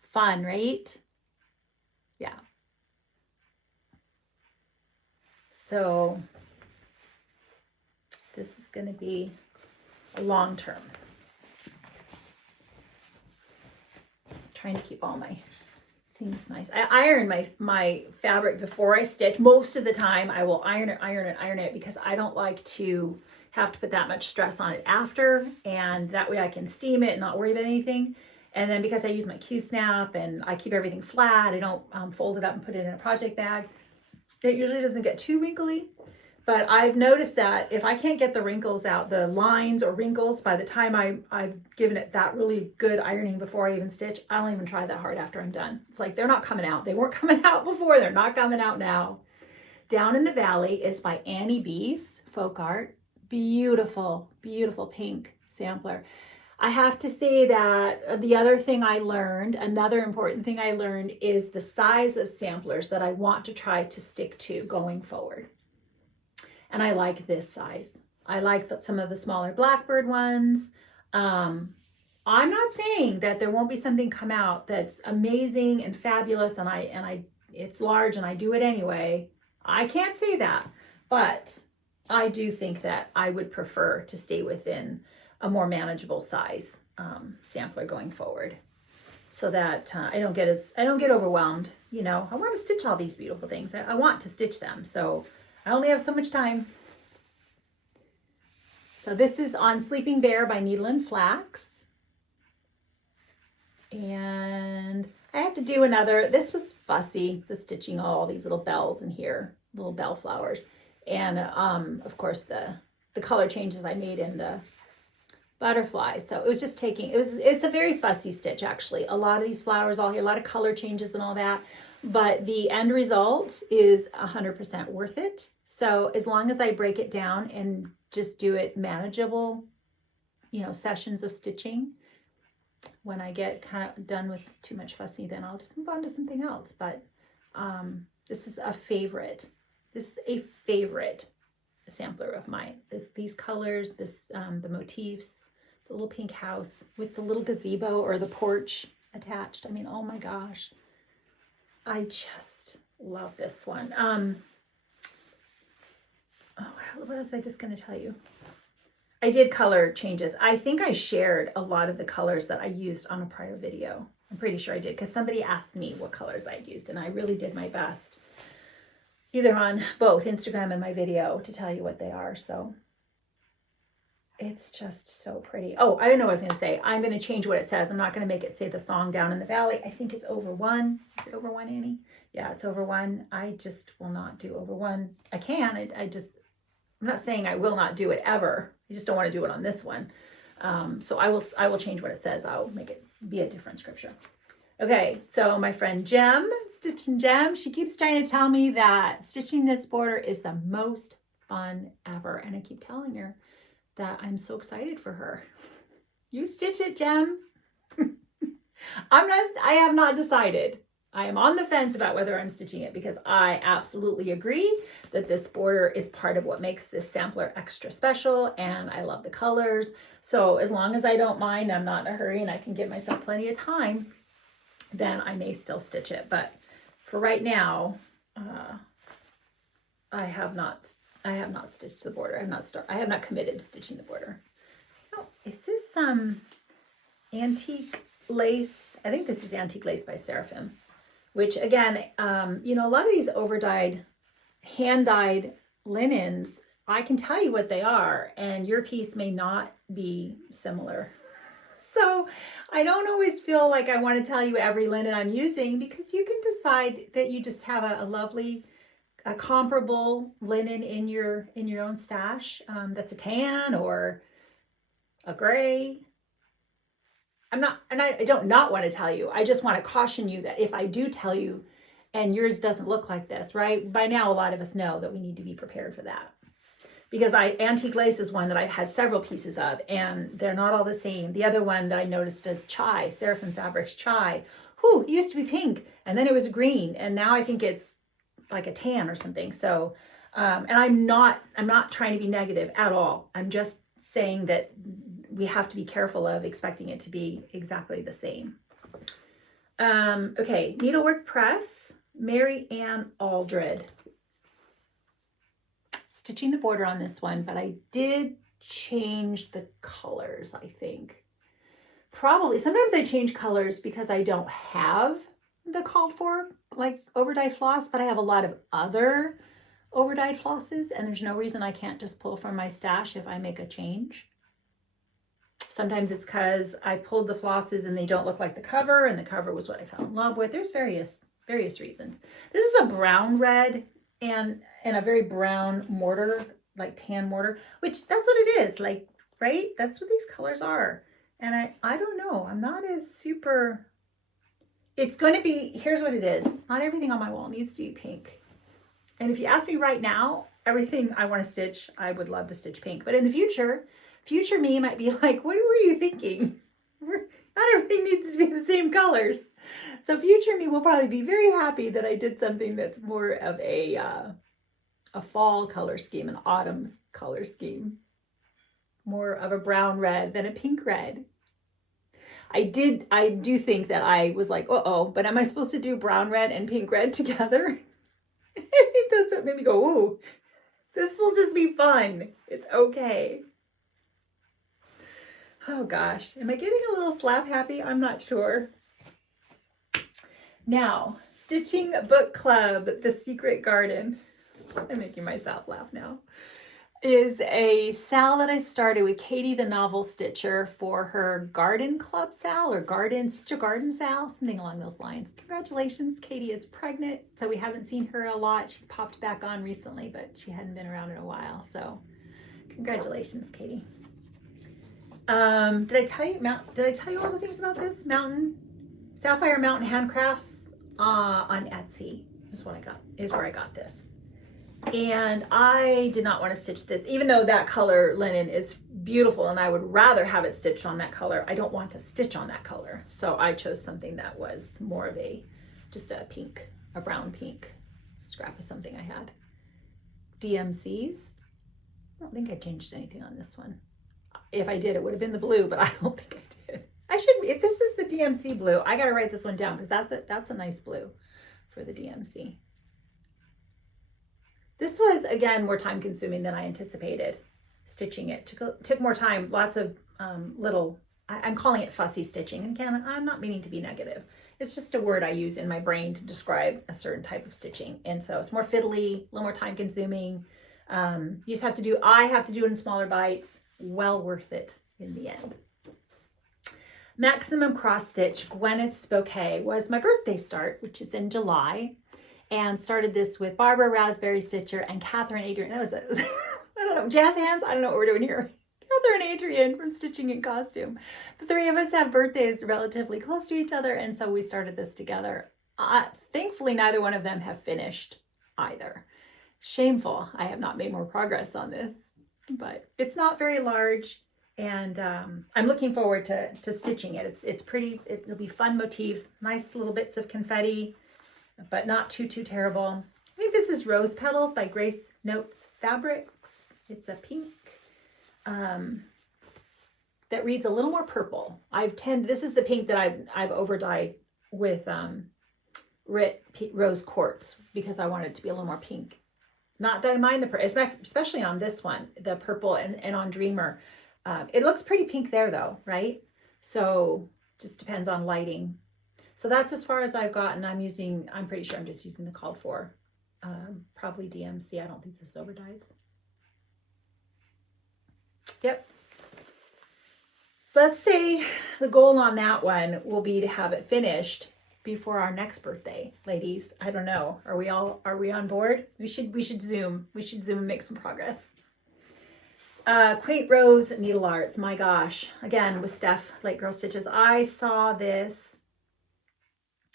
Fun, right? Yeah. So this is going to be a long term. Trying to keep all my things nice. I iron my fabric before I stitch. Most of the time I will iron it because I don't like to have to put that much stress on it after, and that way I can steam it and not worry about anything. And then because I use my Q-snap and I keep everything flat, I don't fold it up and put it in a project bag, it usually doesn't get too wrinkly. But I've noticed that if I can't get the wrinkles out, the lines or wrinkles, by the time I've given it that really good ironing before I even stitch, I don't even try that hard after I'm done. It's like they're not coming out. They weren't coming out before. They're not coming out now. Down in the Valley is by Annie B's Folk Art. Beautiful, beautiful pink sampler. I have to say that the other thing I learned, another important thing I learned, is the size of samplers that I want to try to stick to going forward. And I like this size. I like some of the smaller Blackbird ones. I'm not saying that there won't be something come out that's amazing and fabulous, and it's large and I do it anyway. I can't say that, but I do think that I would prefer to stay within a more manageable size sampler going forward, so that I don't get overwhelmed. You know, I want to stitch all these beautiful things. I want to stitch them, so I only have so much time. So this is on Sleeping Bear by Needle and Flax. And I have to do another, this was fussy, the stitching all these little bells in here, little bell flowers. And of course the color changes I made in the butterflies. So it was just it's a very fussy stitch actually. A lot of these flowers all here, a lot of color changes and all that. But the end result is 100% worth it. So as long as I break it down and just do it manageable, you know, sessions of stitching, when I get kind of done with too much fussy, then I'll just move on to something else. But this is a favorite. This is a favorite sampler of mine. These colors, the motifs, the little pink house with the little gazebo or the porch attached. I mean, oh my gosh. I just love this one. What was I just going to tell you? I did color changes. I think I shared a lot of the colors that I used on a prior video. I'm pretty sure I did, because somebody asked me what colors I'd used, and I really did my best, either on both Instagram and my video, to tell you what they are. So it's just so pretty. Oh, I didn't know what I was going to say. I'm going to change what it says. I'm not going to make it say the song Down in the Valley. I think it's over 1. Is it over 1, Annie? Yeah, it's over 1. I just will not do over 1. I can. I'm not saying I will not do it ever. I just don't want to do it on this one. So I will change what it says. I'll make it be a different scripture. Okay, so my friend Jem Stitching Jem, she keeps trying to tell me that stitching this border is the most fun ever. And I keep telling her that I'm so excited for her. You stitch it, Jem. I have not decided. I am on the fence about whether I'm stitching it, because I absolutely agree that this border is part of what makes this sampler extra special, and I love the colors. So as long as I don't mind, I'm not in a hurry and I can give myself plenty of time, then I may still stitch it. But for right now, I have not stitched the border. I have not committed to stitching the border. Oh, is this antique lace? I think this is antique lace by Seraphim, which again, you know, a lot of these overdyed, hand-dyed linens, I can tell you what they are, and your piece may not be similar. So I don't always feel like I want to tell you every linen I'm using, because you can decide that you just have a lovely, a comparable linen in your own stash that's a tan or a gray. I don't not want to tell you. I just want to caution you that if I do tell you and yours doesn't look like this, right? By now, a lot of us know that we need to be prepared for that. Because antique lace is one that I've had several pieces of, and they're not all the same. The other one that I noticed is chai, Seraphim Fabrics chai. Whew, it used to be pink, and then it was green, and now I think it's like a tan or something. So, and I'm not trying to be negative at all. I'm just saying that we have to be careful of expecting it to be exactly the same. Okay, Needlework Press, Mary Ann Aldred. Stitching the border on this one, but I did change the colors, I think. Probably, sometimes I change colors because I don't have the called for, like, overdyed floss, but I have a lot of other overdyed flosses, and there's no reason I can't just pull from my stash if I make a change. Sometimes it's because I pulled the flosses and they don't look like the cover, and the cover was what I fell in love with. There's various reasons. This is a brown red and a very brown mortar, like tan mortar, which that's what it is, like, right? That's what these colors are. And I don't know, I'm not as super, it's going to be, here's what it is. Not everything on my wall needs to be pink. And if you ask me right now, everything I want to stitch, I would love to stitch pink. But in the future me might be like, what were you thinking? Not everything needs to be the same colors. So future me will probably be very happy that I did something that's more of a fall color scheme, an autumn color scheme. More of a brown red than a pink red. I do think that I was like, uh-oh, but am I supposed to do brown red and pink red together? I think that's what made me go, ooh, this will just be fun. It's okay. Oh gosh, am I getting a little slap happy? I'm not sure. Now, Stitching Book Club, The Secret Garden. I'm making myself laugh now. Is a sal that I started with Katie, the novel stitcher, for her garden club sal or stitch a garden sal, something along those lines. Congratulations, Katie is pregnant, so we haven't seen her a lot. She popped back on recently, but she hadn't been around in a while, so congratulations, Katie. Did I tell you all the things about this? Sapphire Mountain Handcrafts on Etsy is where I got this. And I did not want to stitch this, even though that color linen is beautiful and I would rather have it stitched on that color. I don't want to stitch on that color. So I chose something that was more of just a pink, a brown pink scrap of something I had. DMCs. I don't think I changed anything on this one. If I did, it would have been the blue, but I don't think I did. If this is the DMC blue, I got to write this one down because that's a nice blue for the DMC. This was, again, more time consuming than I anticipated stitching it. Took more time, lots of I'm calling it fussy stitching. And again, I'm not meaning to be negative. It's just a word I use in my brain to describe a certain type of stitching. And so it's more fiddly, a little more time consuming. I have to do it in smaller bites. Well worth it in the end. Maximum Cross Stitch Gwyneth's Bouquet was my birthday start, which is in July. And started this with Barbara Raspberry Stitcher and Catherine Adrian. That was I don't know, jazz hands? I don't know what we're doing here. Catherine Adrian from Stitching in Costume. The three of us have birthdays relatively close to each other, and so we started this together. Thankfully, neither one of them have finished either. Shameful, I have not made more progress on this, but it's not very large, and I'm looking forward to stitching it. It's pretty, it'll be fun motifs, nice little bits of confetti, but not too terrible. I think this is Rose Petals by Grace Notes Fabrics. It's a pink that reads a little more purple. This is the pink that I've overdyed with Rose Quartz because I want it to be a little more pink. Not that I mind the purple, especially on this one, the purple and on Dreamer. It looks pretty pink there though, right? So just depends on lighting. So that's as far as I've gotten. I'm pretty sure I'm just using the called for, probably DMC. I don't think the silver dyes. Yep. So let's say the goal on that one will be to have it finished before our next birthday, ladies. I don't know. Are we on board? We should zoom. We should zoom and make some progress. Quaint Rose Needle Arts. My gosh. Again, with Steph, Late Girl Stitches. I saw this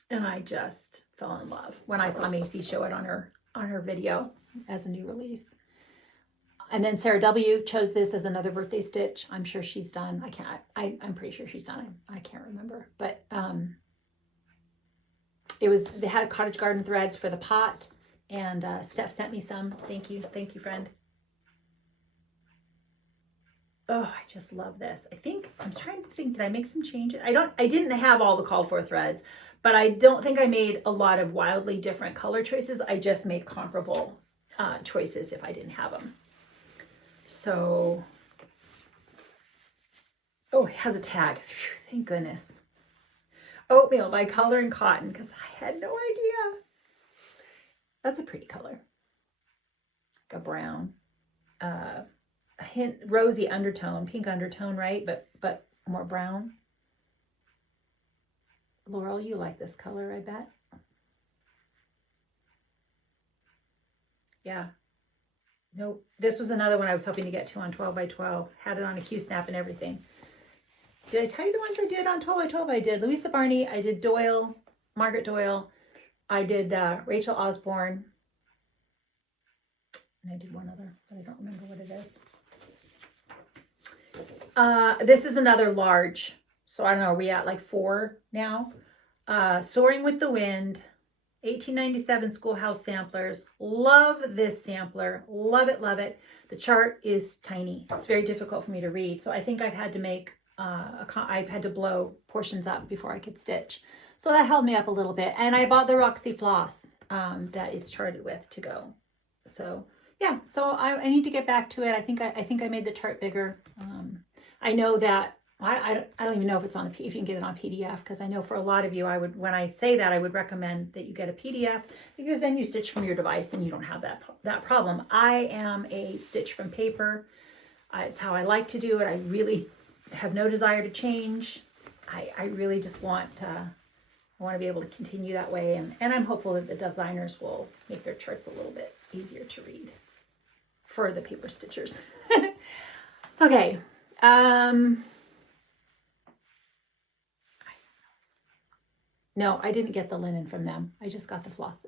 and I just fell in love when I saw Macy show it on her video as a new release. And then Sarah W chose this as another birthday stitch. I'm sure she's done. I'm pretty sure she's done it. I can't remember, but they had cottage garden threads for the pot, and Steph sent me some. Thank you, friend. Oh, I just love this. I'm trying to think, did I make some changes? I didn't have all the called for threads, but I don't think I made a lot of wildly different color choices. I just made comparable choices if I didn't have them. So, oh, it has a tag. Thank goodness. Oatmeal by Color and Cotton, because I had no idea. That's a pretty color. Like a brown. A hint rosy undertone, pink undertone, right? But more brown. Laurel, you like this color, I bet. Yeah. Nope. This was another one I was hoping to get to on 12 by 12. Had it on a Q-snap and everything. Did I tell you the ones I did on 12 by 12? I did Louisa Barney. I did Doyle, Margaret Doyle. I did Rachel Osborne. And I did one other, but I don't remember what it is. This is another large. So I don't know, are we at like 4 now? Soaring with the Wind. 1897 Schoolhouse Samplers. Love this sampler. Love it, love it. The chart is tiny. It's very difficult for me to read. So I think I've had to make, I've had to blow portions up before I could stitch. So that held me up a little bit. And I bought the Roxy Floss that it's charted with to go. So yeah, so I need to get back to it. I think I made the chart bigger. I know that I don't even know if it's if you can get it on PDF, because I know for a lot of you, when I say that, I would recommend that you get a PDF, because then you stitch from your device and you don't have that problem. I am a stitch from paper. It's how I like to do it. I really have no desire to change. I really just want to be able to continue that way. And I'm hopeful that the designers will make their charts a little bit easier to read for the paper stitchers. Okay. No, I didn't get the linen from them. I just got the flosses.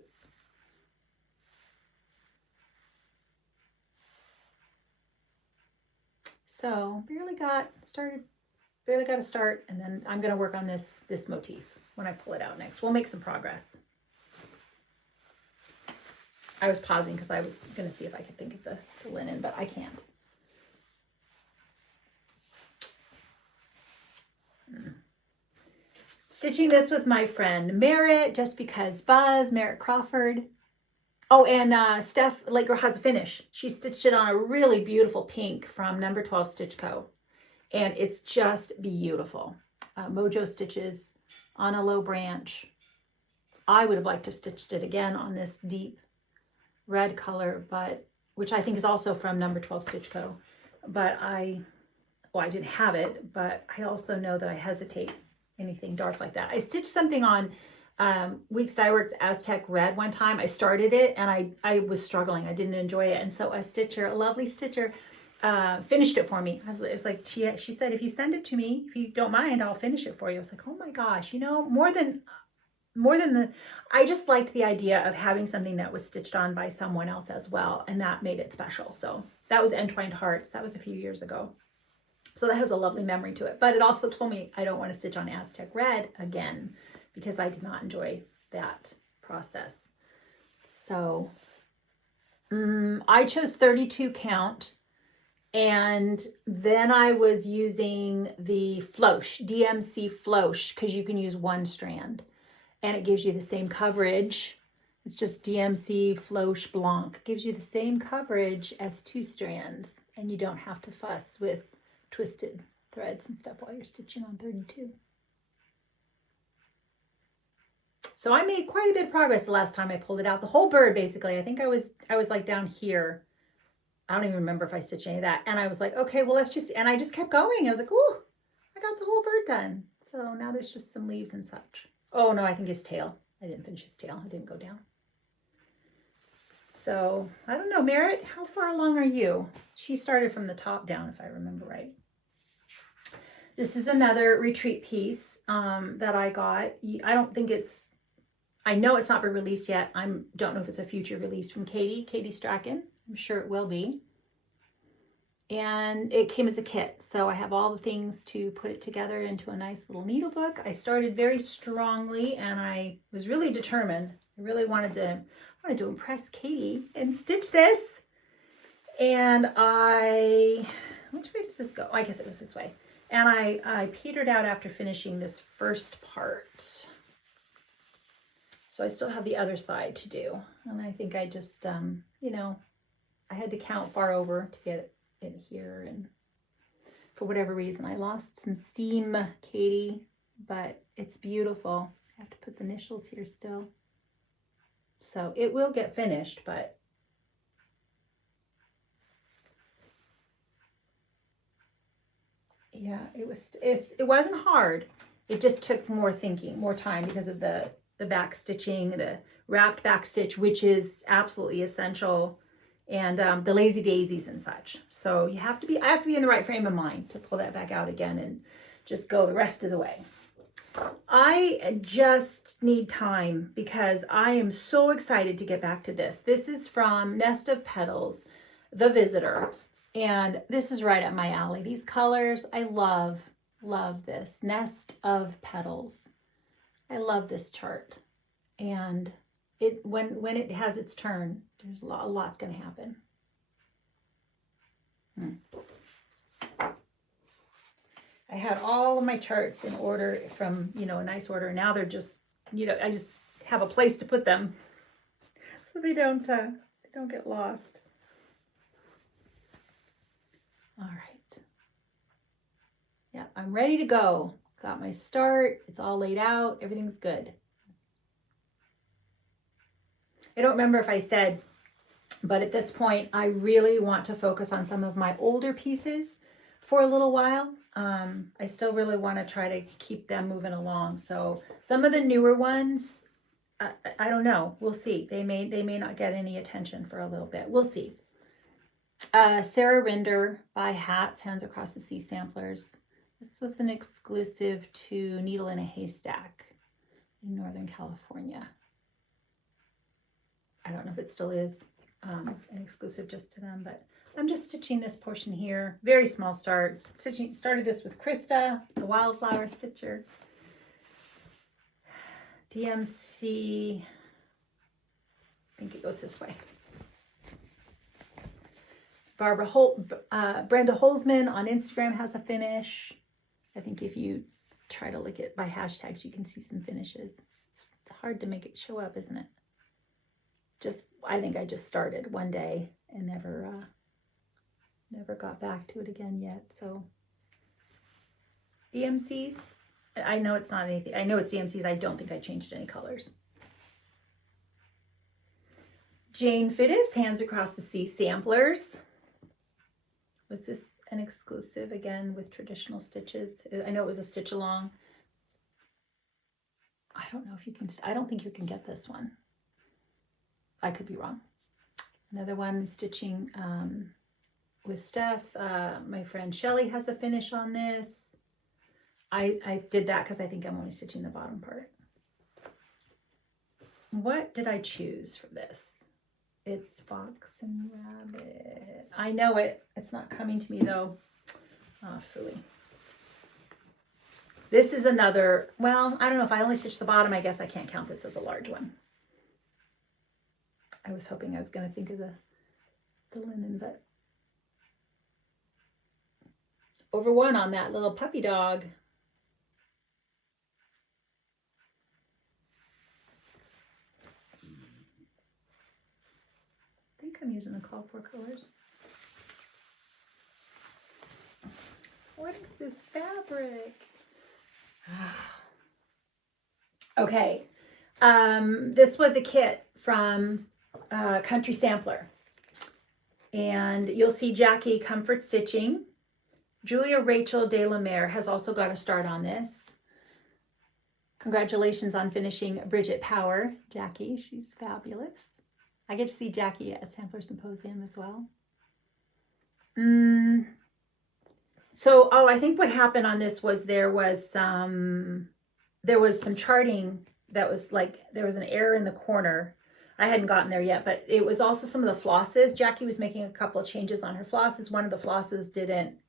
So barely got a start, and then I'm going to work on this motif when I pull it out next. We'll make some progress. I was pausing because I was going to see if I could think of the linen, but I can't. Stitching this with my friend Merritt, just because Buzz, Merritt Crawford. Oh, and Steph Late Girl has a finish. She stitched it on a really beautiful pink from number 12 Stitch Co. And it's just beautiful. Mojo Stitches on a low branch. I would have liked to have stitched it again on this deep red color, which I think is also from number 12 Stitch Co. But I didn't have it, but I also know that I hesitate anything dark like that. I stitched something on Weeks Dye Works Aztec Red one time. I started it and I was struggling. I didn't enjoy it. And so a lovely stitcher, finished it for me. It was like, she said, if you send it to me, if you don't mind, I'll finish it for you. I was like, oh my gosh, more than I just liked the idea of having something that was stitched on by someone else as well. And that made it special. So that was Entwined Hearts. That was a few years ago. So that has a lovely memory to it. But it also told me I don't want to stitch on Aztec Red again, because I did not enjoy that process. So I chose 32 count. And then I was using the Floche, DMC Floche, because you can use one strand. And it gives you the same coverage. It's just DMC Floche Blanc. It gives you the same coverage as 2 strands. And you don't have to fuss with twisted threads and stuff while you're stitching on 32. So I made quite a bit of progress the last time I pulled it out. The whole bird, basically. I think I was like down here. I don't even remember if I stitched any of that. And I was like, okay, well, let's just, and I just kept going. I was like, oh, I got the whole bird done. So now there's just some leaves and such. Oh no, I think his tail. I didn't finish his tail. I didn't go down. So I don't know, Merritt, how far along are you? She started from the top down, if I remember right. This is another retreat piece that I got. I don't think it's, I know it's not been released yet. I don't know if it's a future release from Katie Strachan. I'm sure it will be. And it came as a kit. So I have all the things to put it together into a nice little needle book. I started very strongly and I was really determined. I really wanted to impress Katie and stitch this. And which way does this go? Oh, I guess it was this way. And I petered out after finishing this first part. So I still have the other side to do. And I think I just, you know, I had to count far over to get it here. And for whatever reason, I lost some steam, Katie, but it's beautiful. I have to put the initials here still. So it will get finished, but yeah, it wasn't hard. It just took more thinking, more time because of the back stitching, the wrapped back stitch, which is absolutely essential, and the lazy daisies and such. So I have to be in the right frame of mind to pull that back out again and just go the rest of the way. I just need time because I am so excited to get back to this. This is from Nest of Petals, The Visitor, and this is right up my alley. These colors, I love this. Nest of Petals. I love this chart, and when it has its turn, there's a lot's going to happen. I had all of my charts in order from, you know, a nice order. Now they're just, you know, I just have a place to put them so they don't get lost. All right. Yeah, I'm ready to go. Got my start. It's all laid out. Everything's good. I don't remember if I said, but at this point, I really want to focus on some of my older pieces for a little while. I still really want to try to keep them moving along. So some of the newer ones, I don't know. We'll see. They may not get any attention for a little bit. We'll see. Sarah Rinder by Hats, Hands Across the Sea Samplers. This was an exclusive to Needle in a Haystack in Northern California. I don't know if it still is an exclusive just to them, but I'm just stitching this portion here. Very small start. Started this with Krista, the Wildflower Stitcher. DMC, I think it goes this way. Brenda Holzman on Instagram has a finish. I think if you try to look at by hashtags, you can see some finishes. It's hard to make it show up, isn't it? I think I just started one day and never got back to it again yet. So DMCs, I know it's not anything. I know it's DMCs. I don't think I changed any colors. Jane Fittis, Hands Across the Sea Samplers. Was this an exclusive again with traditional stitches? I know it was a stitch along. I don't know if you can, I don't think you can get this one. I could be wrong. Another one stitching with Steph. My friend Shelly has a finish on this. I did that because I think I'm only stitching the bottom part. What did I choose for this? It's Fox and Rabbit. I know it. It's not coming to me though. Oh, phooey. This is another, well, I don't know if I only stitched the bottom. I guess I can't count this as a large one. I was hoping I was going to think of the linen, but over one on that little puppy dog. I think I'm using the call for colors. What is this fabric? Okay. This was a kit from Country Sampler. And you'll see Jackie Comfort Stitching. Julia Rachel De La Mare has also got a start on this. Congratulations on finishing Bridget Power, Jackie. She's fabulous. I get to see Jackie at Sampler Symposium as well. So, I think what happened on this was there was some charting that was like, there was an error in the corner. I hadn't gotten there yet, but it was also some of the flosses. Jackie was making a couple of changes on her flosses. One of the flosses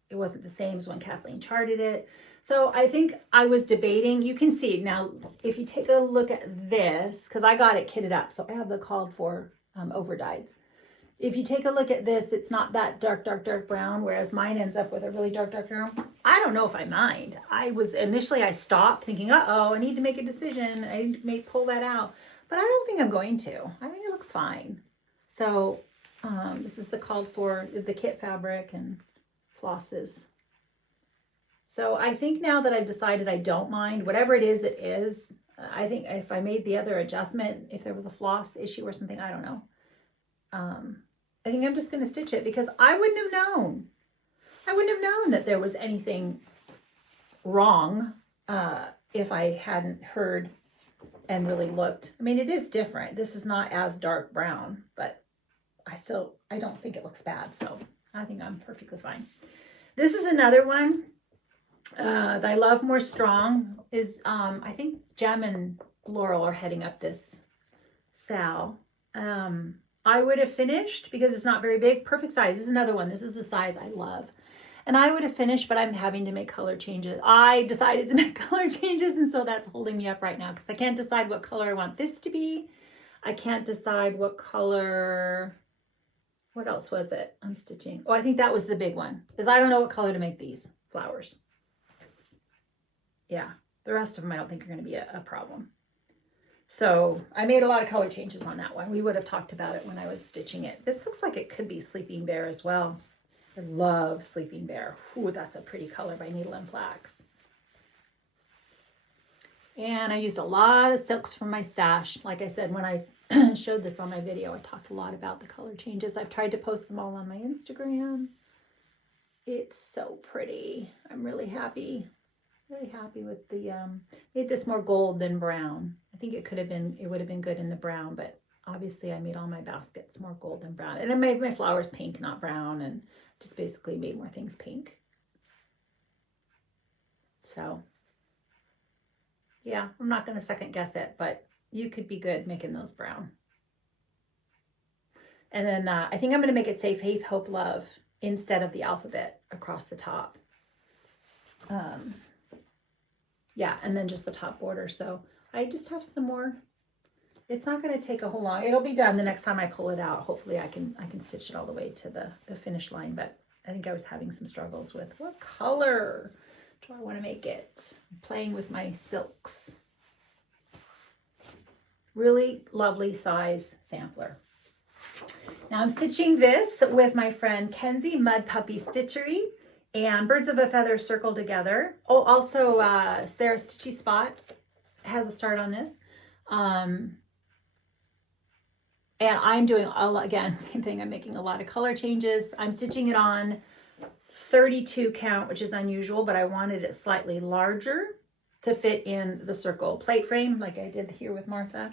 it wasn't the same as when Kathleen charted it. So I think I was debating, you can see now, if you take a look at this, because I got it kitted up, so I have the called for overdyes. If you take a look at this, it's not that dark brown, whereas mine ends up with a really dark brown. I don't know if I mind. Initially I stopped thinking, uh-oh, I need to make a decision. I may pull that out. But I don't think I'm going to. I think it looks fine. So this is the called for the kit fabric and flosses. So I think now that I've decided I don't mind, whatever it is, I think if I made the other adjustment, if there was a floss issue or something, I don't know. I think I'm just going to stitch it because I wouldn't have known. I wouldn't have known that there was anything wrong if I hadn't heard and really looked. I mean, it is different. This is not as dark brown, but I don't think it looks bad. So I think I'm perfectly fine. This is another one that I love more strong is, I think Jem and Laurel are heading up this Sal. I would have finished because it's not very big. Perfect size. This is another one. This is the size I love. And I would have finished, but I'm having to make color changes. I decided to make color changes, and so that's holding me up right now because I can't decide what color I want this to be. I can't decide what color, what else was it I'm stitching? Oh, I think that was the big one, because I don't know what color to make these flowers. Yeah, the rest of them I don't think are going to be a problem. So I made a lot of color changes on that one. We would have talked about it when I was stitching it. This looks like it could be Sleeping Bear as well. I love Sleeping Bear. Ooh, that's a pretty color by Needle and Flax. And I used a lot of silks from my stash. Like I said, when I showed this on my video, I talked a lot about the color changes. I've tried to post them all on my Instagram. It's so pretty. I'm really happy with the, made this more gold than brown. I think it would have been good in the brown, but obviously I made all my baskets more gold than brown. And I made my flowers pink, not brown, and just basically made more things pink. So yeah, I'm not going to second guess it, but you could be good making those brown. And then I think I'm going to make it say Faith, Hope, Love instead of the alphabet across the top. Yeah, and then just the top border. So I just have some more. It's not going to take a whole long. It'll be done the next time I pull it out. Hopefully I can stitch it all the way to the finish line. But I think I was having some struggles with what color do I want to make it. I'm playing with my silks. Really lovely size sampler. Now I'm stitching this with my friend Kenzie Mud Puppy Stitchery and Birds of a Feather Circle Together. Oh, also Sarah Stitchy Spot has a start on this. And I'm doing, again, same thing. I'm making a lot of color changes. I'm stitching it on 32 count, which is unusual, but I wanted it slightly larger to fit in the circle plate frame like I did here with Martha.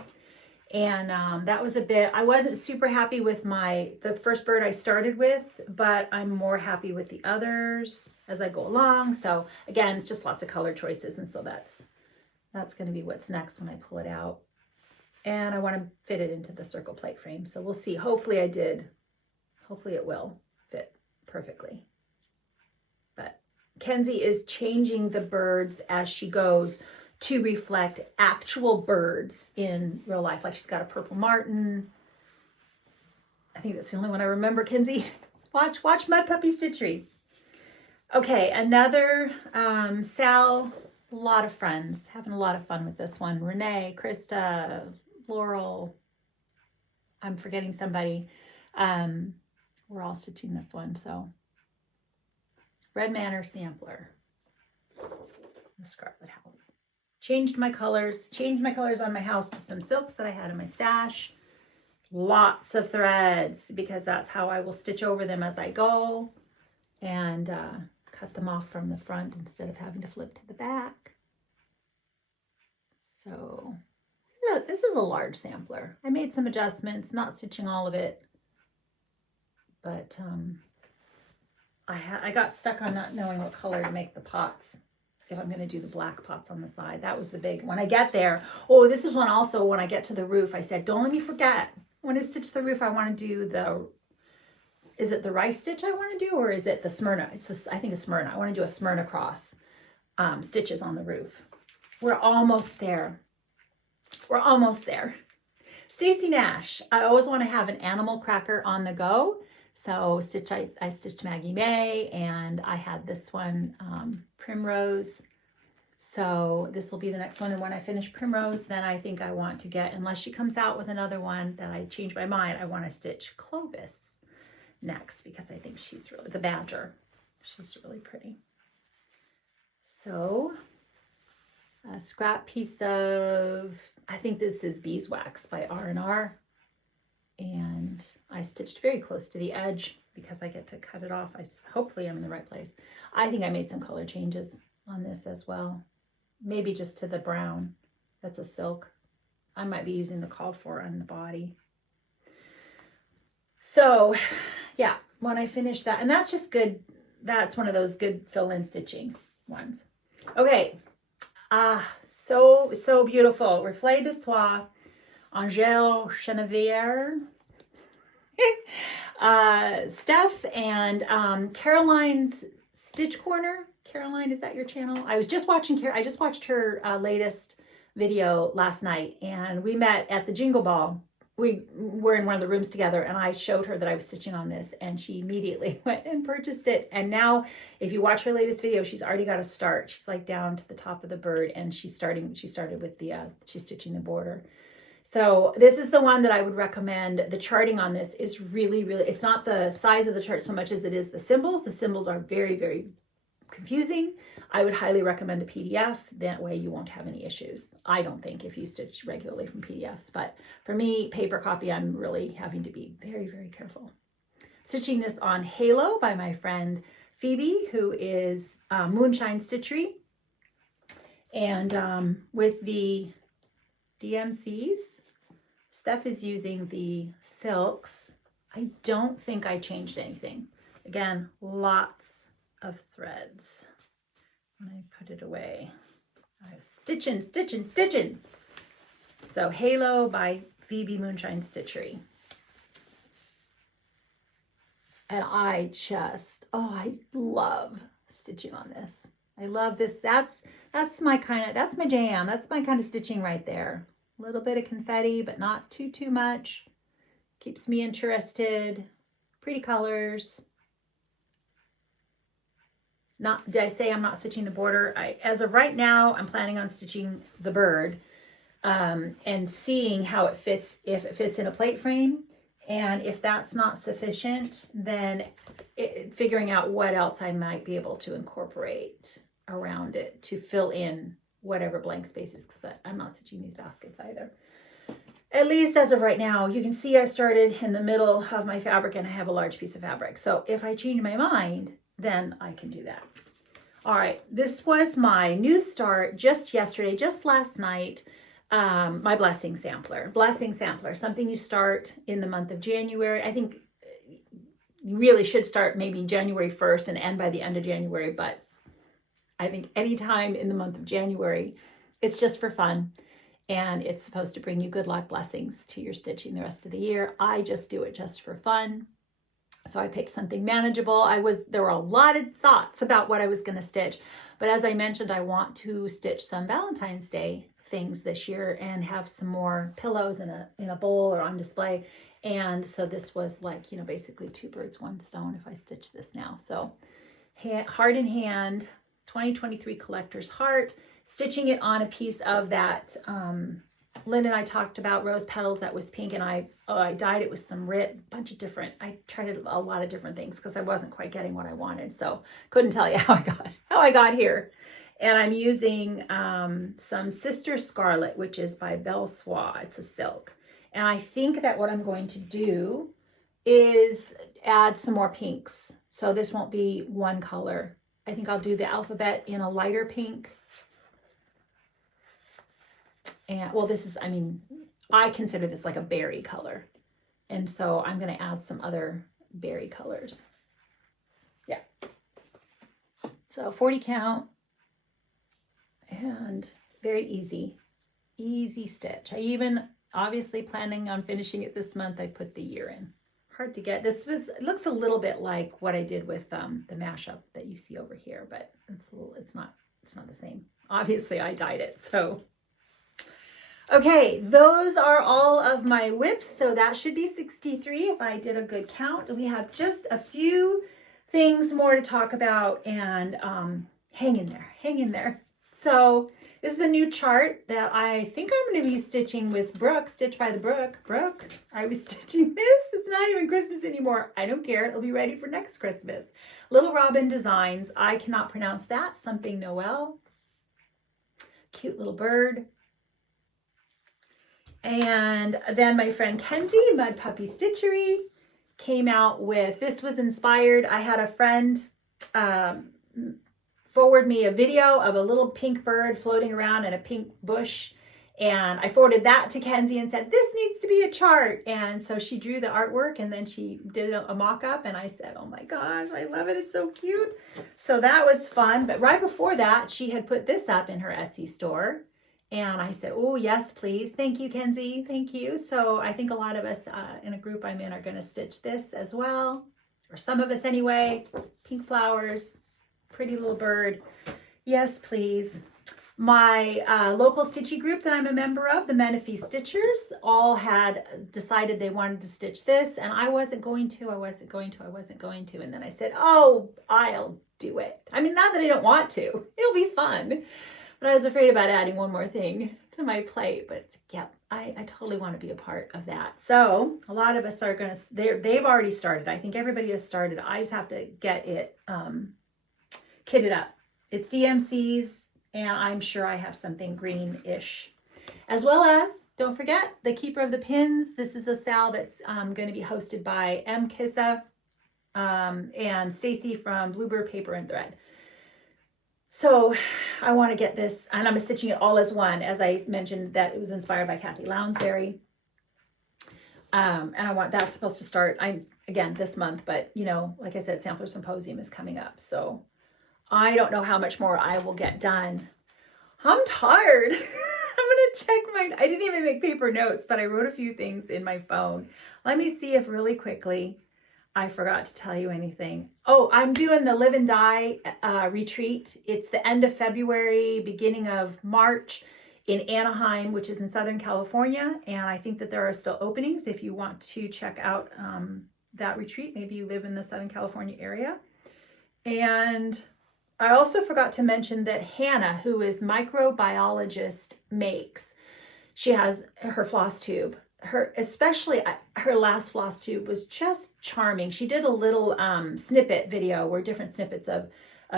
And that was a bit, I wasn't super happy with the first bird I started with, but I'm more happy with the others as I go along. So again, it's just lots of color choices. And so that's going to be what's next when I pull it out. And I want to fit it into the circle plate frame. So we'll see. Hopefully I did. Hopefully it will fit perfectly. But Kenzie is changing the birds as she goes to reflect actual birds in real life. Like she's got a purple martin. I think that's the only one I remember, Kenzie. Watch Mud Puppy Stitchery. Okay, another Sal, a lot of friends. Having a lot of fun with this one. Renee, Krista, Laurel. I'm forgetting somebody. We're all stitching this one, so Red Manor sampler. The Scarlet House. Changed my colors on my house to some silks that I had in my stash. Lots of threads because that's how I will stitch over them as I go, and cut them off from the front instead of having to flip to the back. So this is a large sampler. I made some adjustments, not stitching all of it, but I got stuck on not knowing what color to make the pots. If I'm going to do the black pots on the side. That was the big, when I get there. Oh, this is one also, when I get to the roof, I said, don't let me forget. When I stitch the roof, I want to do the, is it the rice stitch I want to do, or is it the Smyrna? I think it's Smyrna. I want to do a Smyrna cross stitches on the roof. We're almost there. We're almost there. Stacy Nash. I always want to have an animal cracker on the go. So I stitched Maggie May, and I had this one, Primrose. So this will be the next one. And when I finish Primrose, then I think I want to get, unless she comes out with another one that I change my mind, I want to stitch Clovis next, because I think she's really, the Badger. She's really pretty. So a scrap piece of, I think this is Beeswax by R&R. And I stitched very close to the edge because I get to cut it off. Hopefully I'm in the right place. I think I made some color changes on this as well. Maybe just to the brown. That's a silk. I might be using the called for on the body. So yeah, when I finish that, and that's just good. That's one of those good fill-in stitching ones. Okay. So beautiful. Reflet de Soie. Angèle Chenevier, Steph, and Caroline's Stitch Corner. Caroline, is that your channel? I just watched her latest video last night, and we met at the Jingle Ball. We were in one of the rooms together, and I showed her that I was stitching on this, and she immediately went and purchased it. And now, if you watch her latest video, she's already got a start. She's like down to the top of the bird, and she started with the, she's stitching the border. So this is the one that I would recommend. The charting on this is really, it's not the size of the chart so much as it is the symbols. The symbols are very, very confusing. I would highly recommend a PDF. That way you won't have any issues. I don't think, if you stitch regularly from PDFs. But for me, paper copy, I'm really having to be very, very careful. Stitching this on Halo by my friend Phoebe, who is Moonshine Stitchery. And with the DMCs, Steph is using the silks. I don't think I changed anything. Again, lots of threads. When I put it away, I was stitching. So Halo by Phoebe Moonshine Stitchery. And I just, I love stitching on this. I love this. That's my jam. That's my kind of stitching right there. A little bit of confetti, but not too much. Keeps me interested. Pretty colors. Did I say I'm not stitching the border? As of right now, I'm planning on stitching the bird and seeing how it fits, if it fits in a plate frame. And if that's not sufficient, then figuring out what else I might be able to incorporate around it to fill in whatever blank spaces, because I'm not stitching these baskets either. At least as of right now. You can see I started in the middle of my fabric, and I have a large piece of fabric. So if I change my mind, then I can do that. All right, this was my new start just yesterday, just last night. My blessing sampler, something you start in the month of January. I think you really should start maybe January 1st and end by the end of January, but I think anytime in the month of January, it's just for fun, and it's supposed to bring you good luck, blessings to your stitching the rest of the year. I just do it just for fun. So I picked something manageable. There were a lot of thoughts about what I was going to stitch, but as I mentioned, I want to stitch some Valentine's Day things this year and have some more pillows in a bowl or on display. And so this was like, basically 2 birds, 1 stone if I stitch this now. So Heart in Hand, 2023 Collector's Heart, stitching it on a piece of that Linda and I talked about rose petals that was pink, and I dyed it with some bunch of different, I tried a lot of different things because I wasn't quite getting what I wanted. So couldn't tell you how I got here. And I'm using some Sister Scarlet, which is by Belle Soie. It's a silk. And I think that what I'm going to do is add some more pinks. So this won't be one color. I think I'll do the alphabet in a lighter pink. And well, this is, I mean, I consider this like a berry color. And so I'm going to add some other berry colors. Yeah. So 40 count and very easy stitch. I even obviously planning on finishing it this month. I put the year in. Hard to get. It looks a little bit like what I did with the mashup that you see over here, but it's not the same. Obviously I dyed it, so. Okay, those are all of my whips. So that should be 63 if I did a good count. We have just a few things more to talk about, and hang in there. So this is a new chart that I think I'm going to be stitching with Brooke, Stitch by the Brook. Brooke, I was stitching this. It's not even Christmas anymore. I don't care. It'll be ready for next Christmas. Little Robin Designs. I cannot pronounce that. Something Noel. Cute little bird. And then my friend Kenzie, Mud Puppy Stitchery, came out with, this was inspired. I had a friend forward me a video of a little pink bird floating around in a pink bush. And I forwarded that to Kenzie and said, this needs to be a chart. And so she drew the artwork, and then she did a mock-up, and I said, oh my gosh, I love it. It's so cute. So that was fun. But right before that, she had put this up in her Etsy store. And I said, oh, yes, please. Thank you, Kenzie. Thank you. So I think a lot of us in a group I'm in are going to stitch this as well. Or some of us anyway. Pink flowers. Pretty little bird. Yes, please. My local stitchy group that I'm a member of, the Menifee Stitchers, all had decided they wanted to stitch this. And I wasn't going to. And then I said, oh, I'll do it. I mean, not that I don't want to. It'll be fun. But I was afraid about adding one more thing to my plate. But yep, I totally want to be a part of that. So a lot of us are going to, they've already started. I think everybody has started. I just have to get it kitted up. It's DMC's, and I'm sure I have something green-ish. As well as, don't forget, the Keeper of the Pins. This is a sale that's going to be hosted by M. Kissa and Stacy from Bluebird Paper and Thread. So I want to get this, and I'm stitching it all as one, as I mentioned that it was inspired by Kathy Lounsbury. And I want, that's supposed to start, again, this month, but you know, like I said, Sampler Symposium is coming up. So I don't know how much more I will get done. I'm tired. I'm going to check I didn't even make paper notes, but I wrote a few things in my phone. Let me see if really quickly I forgot to tell you anything. Oh, I'm doing the Live and Die retreat. It's the end of February, beginning of March in Anaheim, which is in Southern California. And I think that there are still openings if you want to check out that retreat. Maybe you live in the Southern California area. And I also forgot to mention that Hannah, who is microbiologist, makes. She has her floss tube. Especially her last floss tube was just charming. She did a little snippet video where different snippets of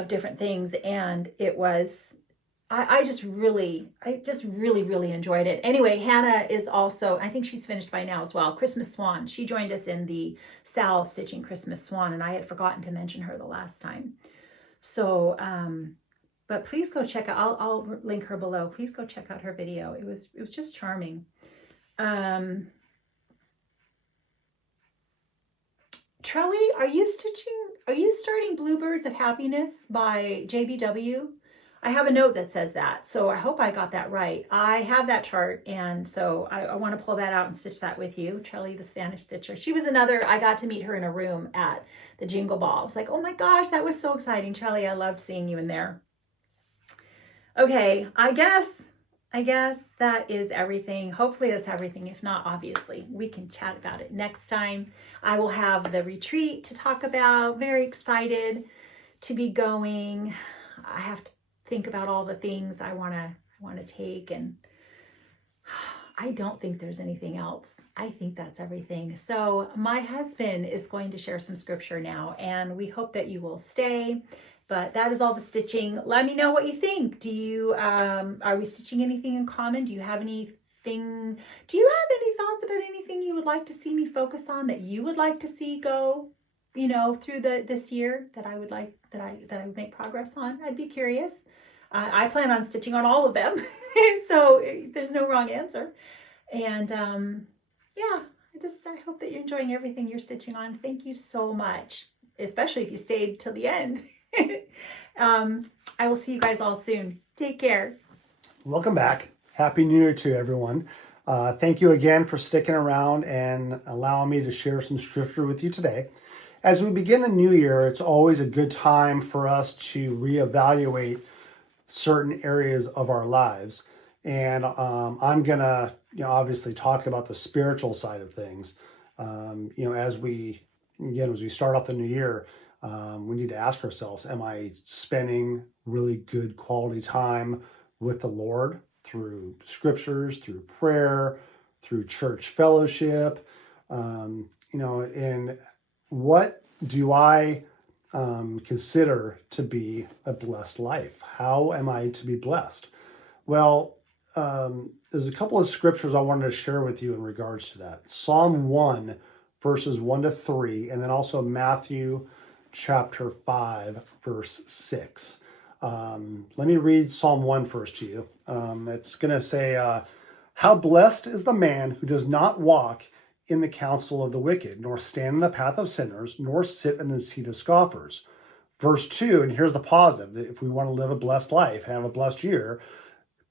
different things, and it was, I just really enjoyed it. Anyway, Hannah is also, I think she's finished by now as well, Christmas Swan. She joined us in the Sal Stitching Christmas Swan, and I had forgotten to mention her the last time. So, but please go check out, I'll link her below. Please go check out her video. It was just charming. Trelly, are you starting Bluebirds of Happiness by JBW? I have a note that says that, so I hope I got that right. I have that chart, and so I want to pull that out and stitch that with you. Trelly, the Spanish stitcher. She was another, I got to meet her in a room at the Jingle Ball. I was like, oh my gosh, that was so exciting. Trelly, I loved seeing you in there. Okay, I guess that is everything. Hopefully that's everything. If not, obviously, we can chat about it next time. I will have the retreat to talk about. Very excited to be going. I have to think about all the things I want to take, and I don't think there's anything else. I think that's everything. So my husband is going to share some scripture now, and we hope that you will stay. But that is all the stitching. Let me know what you think. Do you, are we stitching anything in common? Do you have anything, do you have any thoughts about anything you would like to see me focus on, that you would like to see go, you know, through this year, that I would like, that I would make progress on? I'd be curious. I plan on stitching on all of them. So there's no wrong answer. And yeah, I hope that you're enjoying everything you're stitching on. Thank you so much, especially if you stayed till the end. I will see you guys all soon. Take care. Welcome back. Happy New Year to everyone. Thank you again for sticking around and allowing me to share some scripture with you today. As we begin the new year, it's always a good time for us to reevaluate certain areas of our lives. And I'm going to, obviously talk about the spiritual side of things. As we start off the new year, we need to ask ourselves, am I spending really good quality time with the Lord through scriptures, through prayer, through church fellowship? And what do I consider to be a blessed life? How am I to be blessed? Well, there's a couple of scriptures I wanted to share with you in regards to that. Psalm 1, verses 1 to 3, and then also Matthew chapter 5, verse 6. Let me read Psalm 1 first to you. It's going to say, how blessed is the man who does not walk in the counsel of the wicked, nor stand in the path of sinners, nor sit in the seat of scoffers. Verse 2, and here's the positive, if we want to live a blessed life and have a blessed year,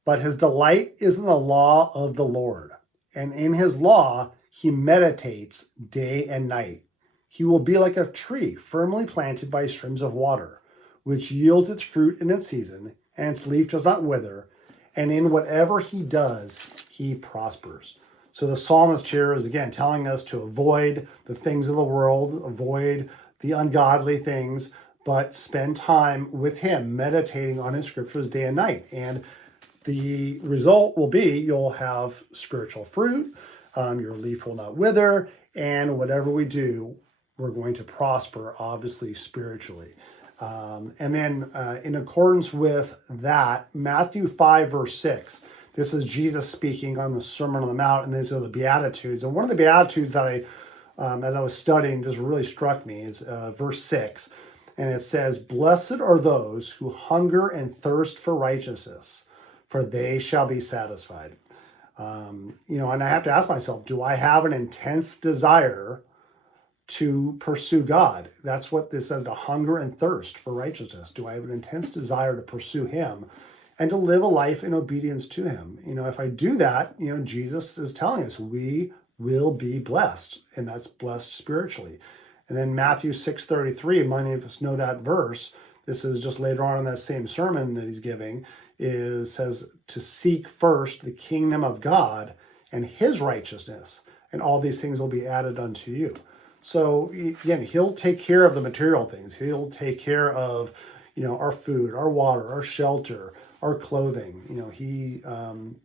but his delight is in the law of the Lord, and in his law he meditates day and night. He will be like a tree firmly planted by streams of water, which yields its fruit in its season, and its leaf does not wither, and in whatever he does, he prospers. So the psalmist here is again telling us to avoid the things of the world, avoid the ungodly things, but spend time with him, meditating on his scriptures day and night. And the result will be you'll have spiritual fruit, your leaf will not wither, and whatever we do, we're going to prosper, obviously, spiritually. And then in accordance with that, Matthew 5, verse 6, this is Jesus speaking on the Sermon on the Mount, and these are the Beatitudes. And one of the Beatitudes that as I was studying, just really struck me is verse 6. And it says, blessed are those who hunger and thirst for righteousness, for they shall be satisfied. And I have to ask myself, do I have an intense desire to pursue God? That's what this says, to hunger and thirst for righteousness. Do I have an intense desire to pursue him and to live a life in obedience to him? If I do that, Jesus is telling us we will be blessed, and that's blessed spiritually. And then Matthew 6:33, many of us know that verse. This is just later on in that same sermon that he's giving, says to seek first the kingdom of God and his righteousness, and all these things will be added unto you. So again, he'll take care of the material things. He'll take care of, our food, our water, our shelter, our clothing. He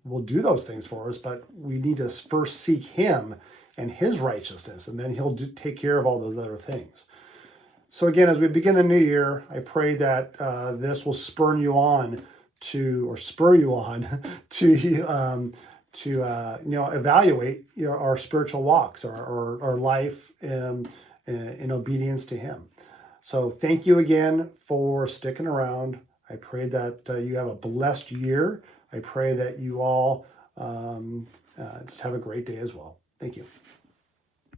will do those things for us, but we need to first seek him and his righteousness, and then he'll take care of all those other things. So again, as we begin the new year, I pray that this will spur you on to evaluate our spiritual walks, our life in obedience to him. So thank you again for sticking around. I pray that you have a blessed year. I pray that you all just have a great day as well. Thank you.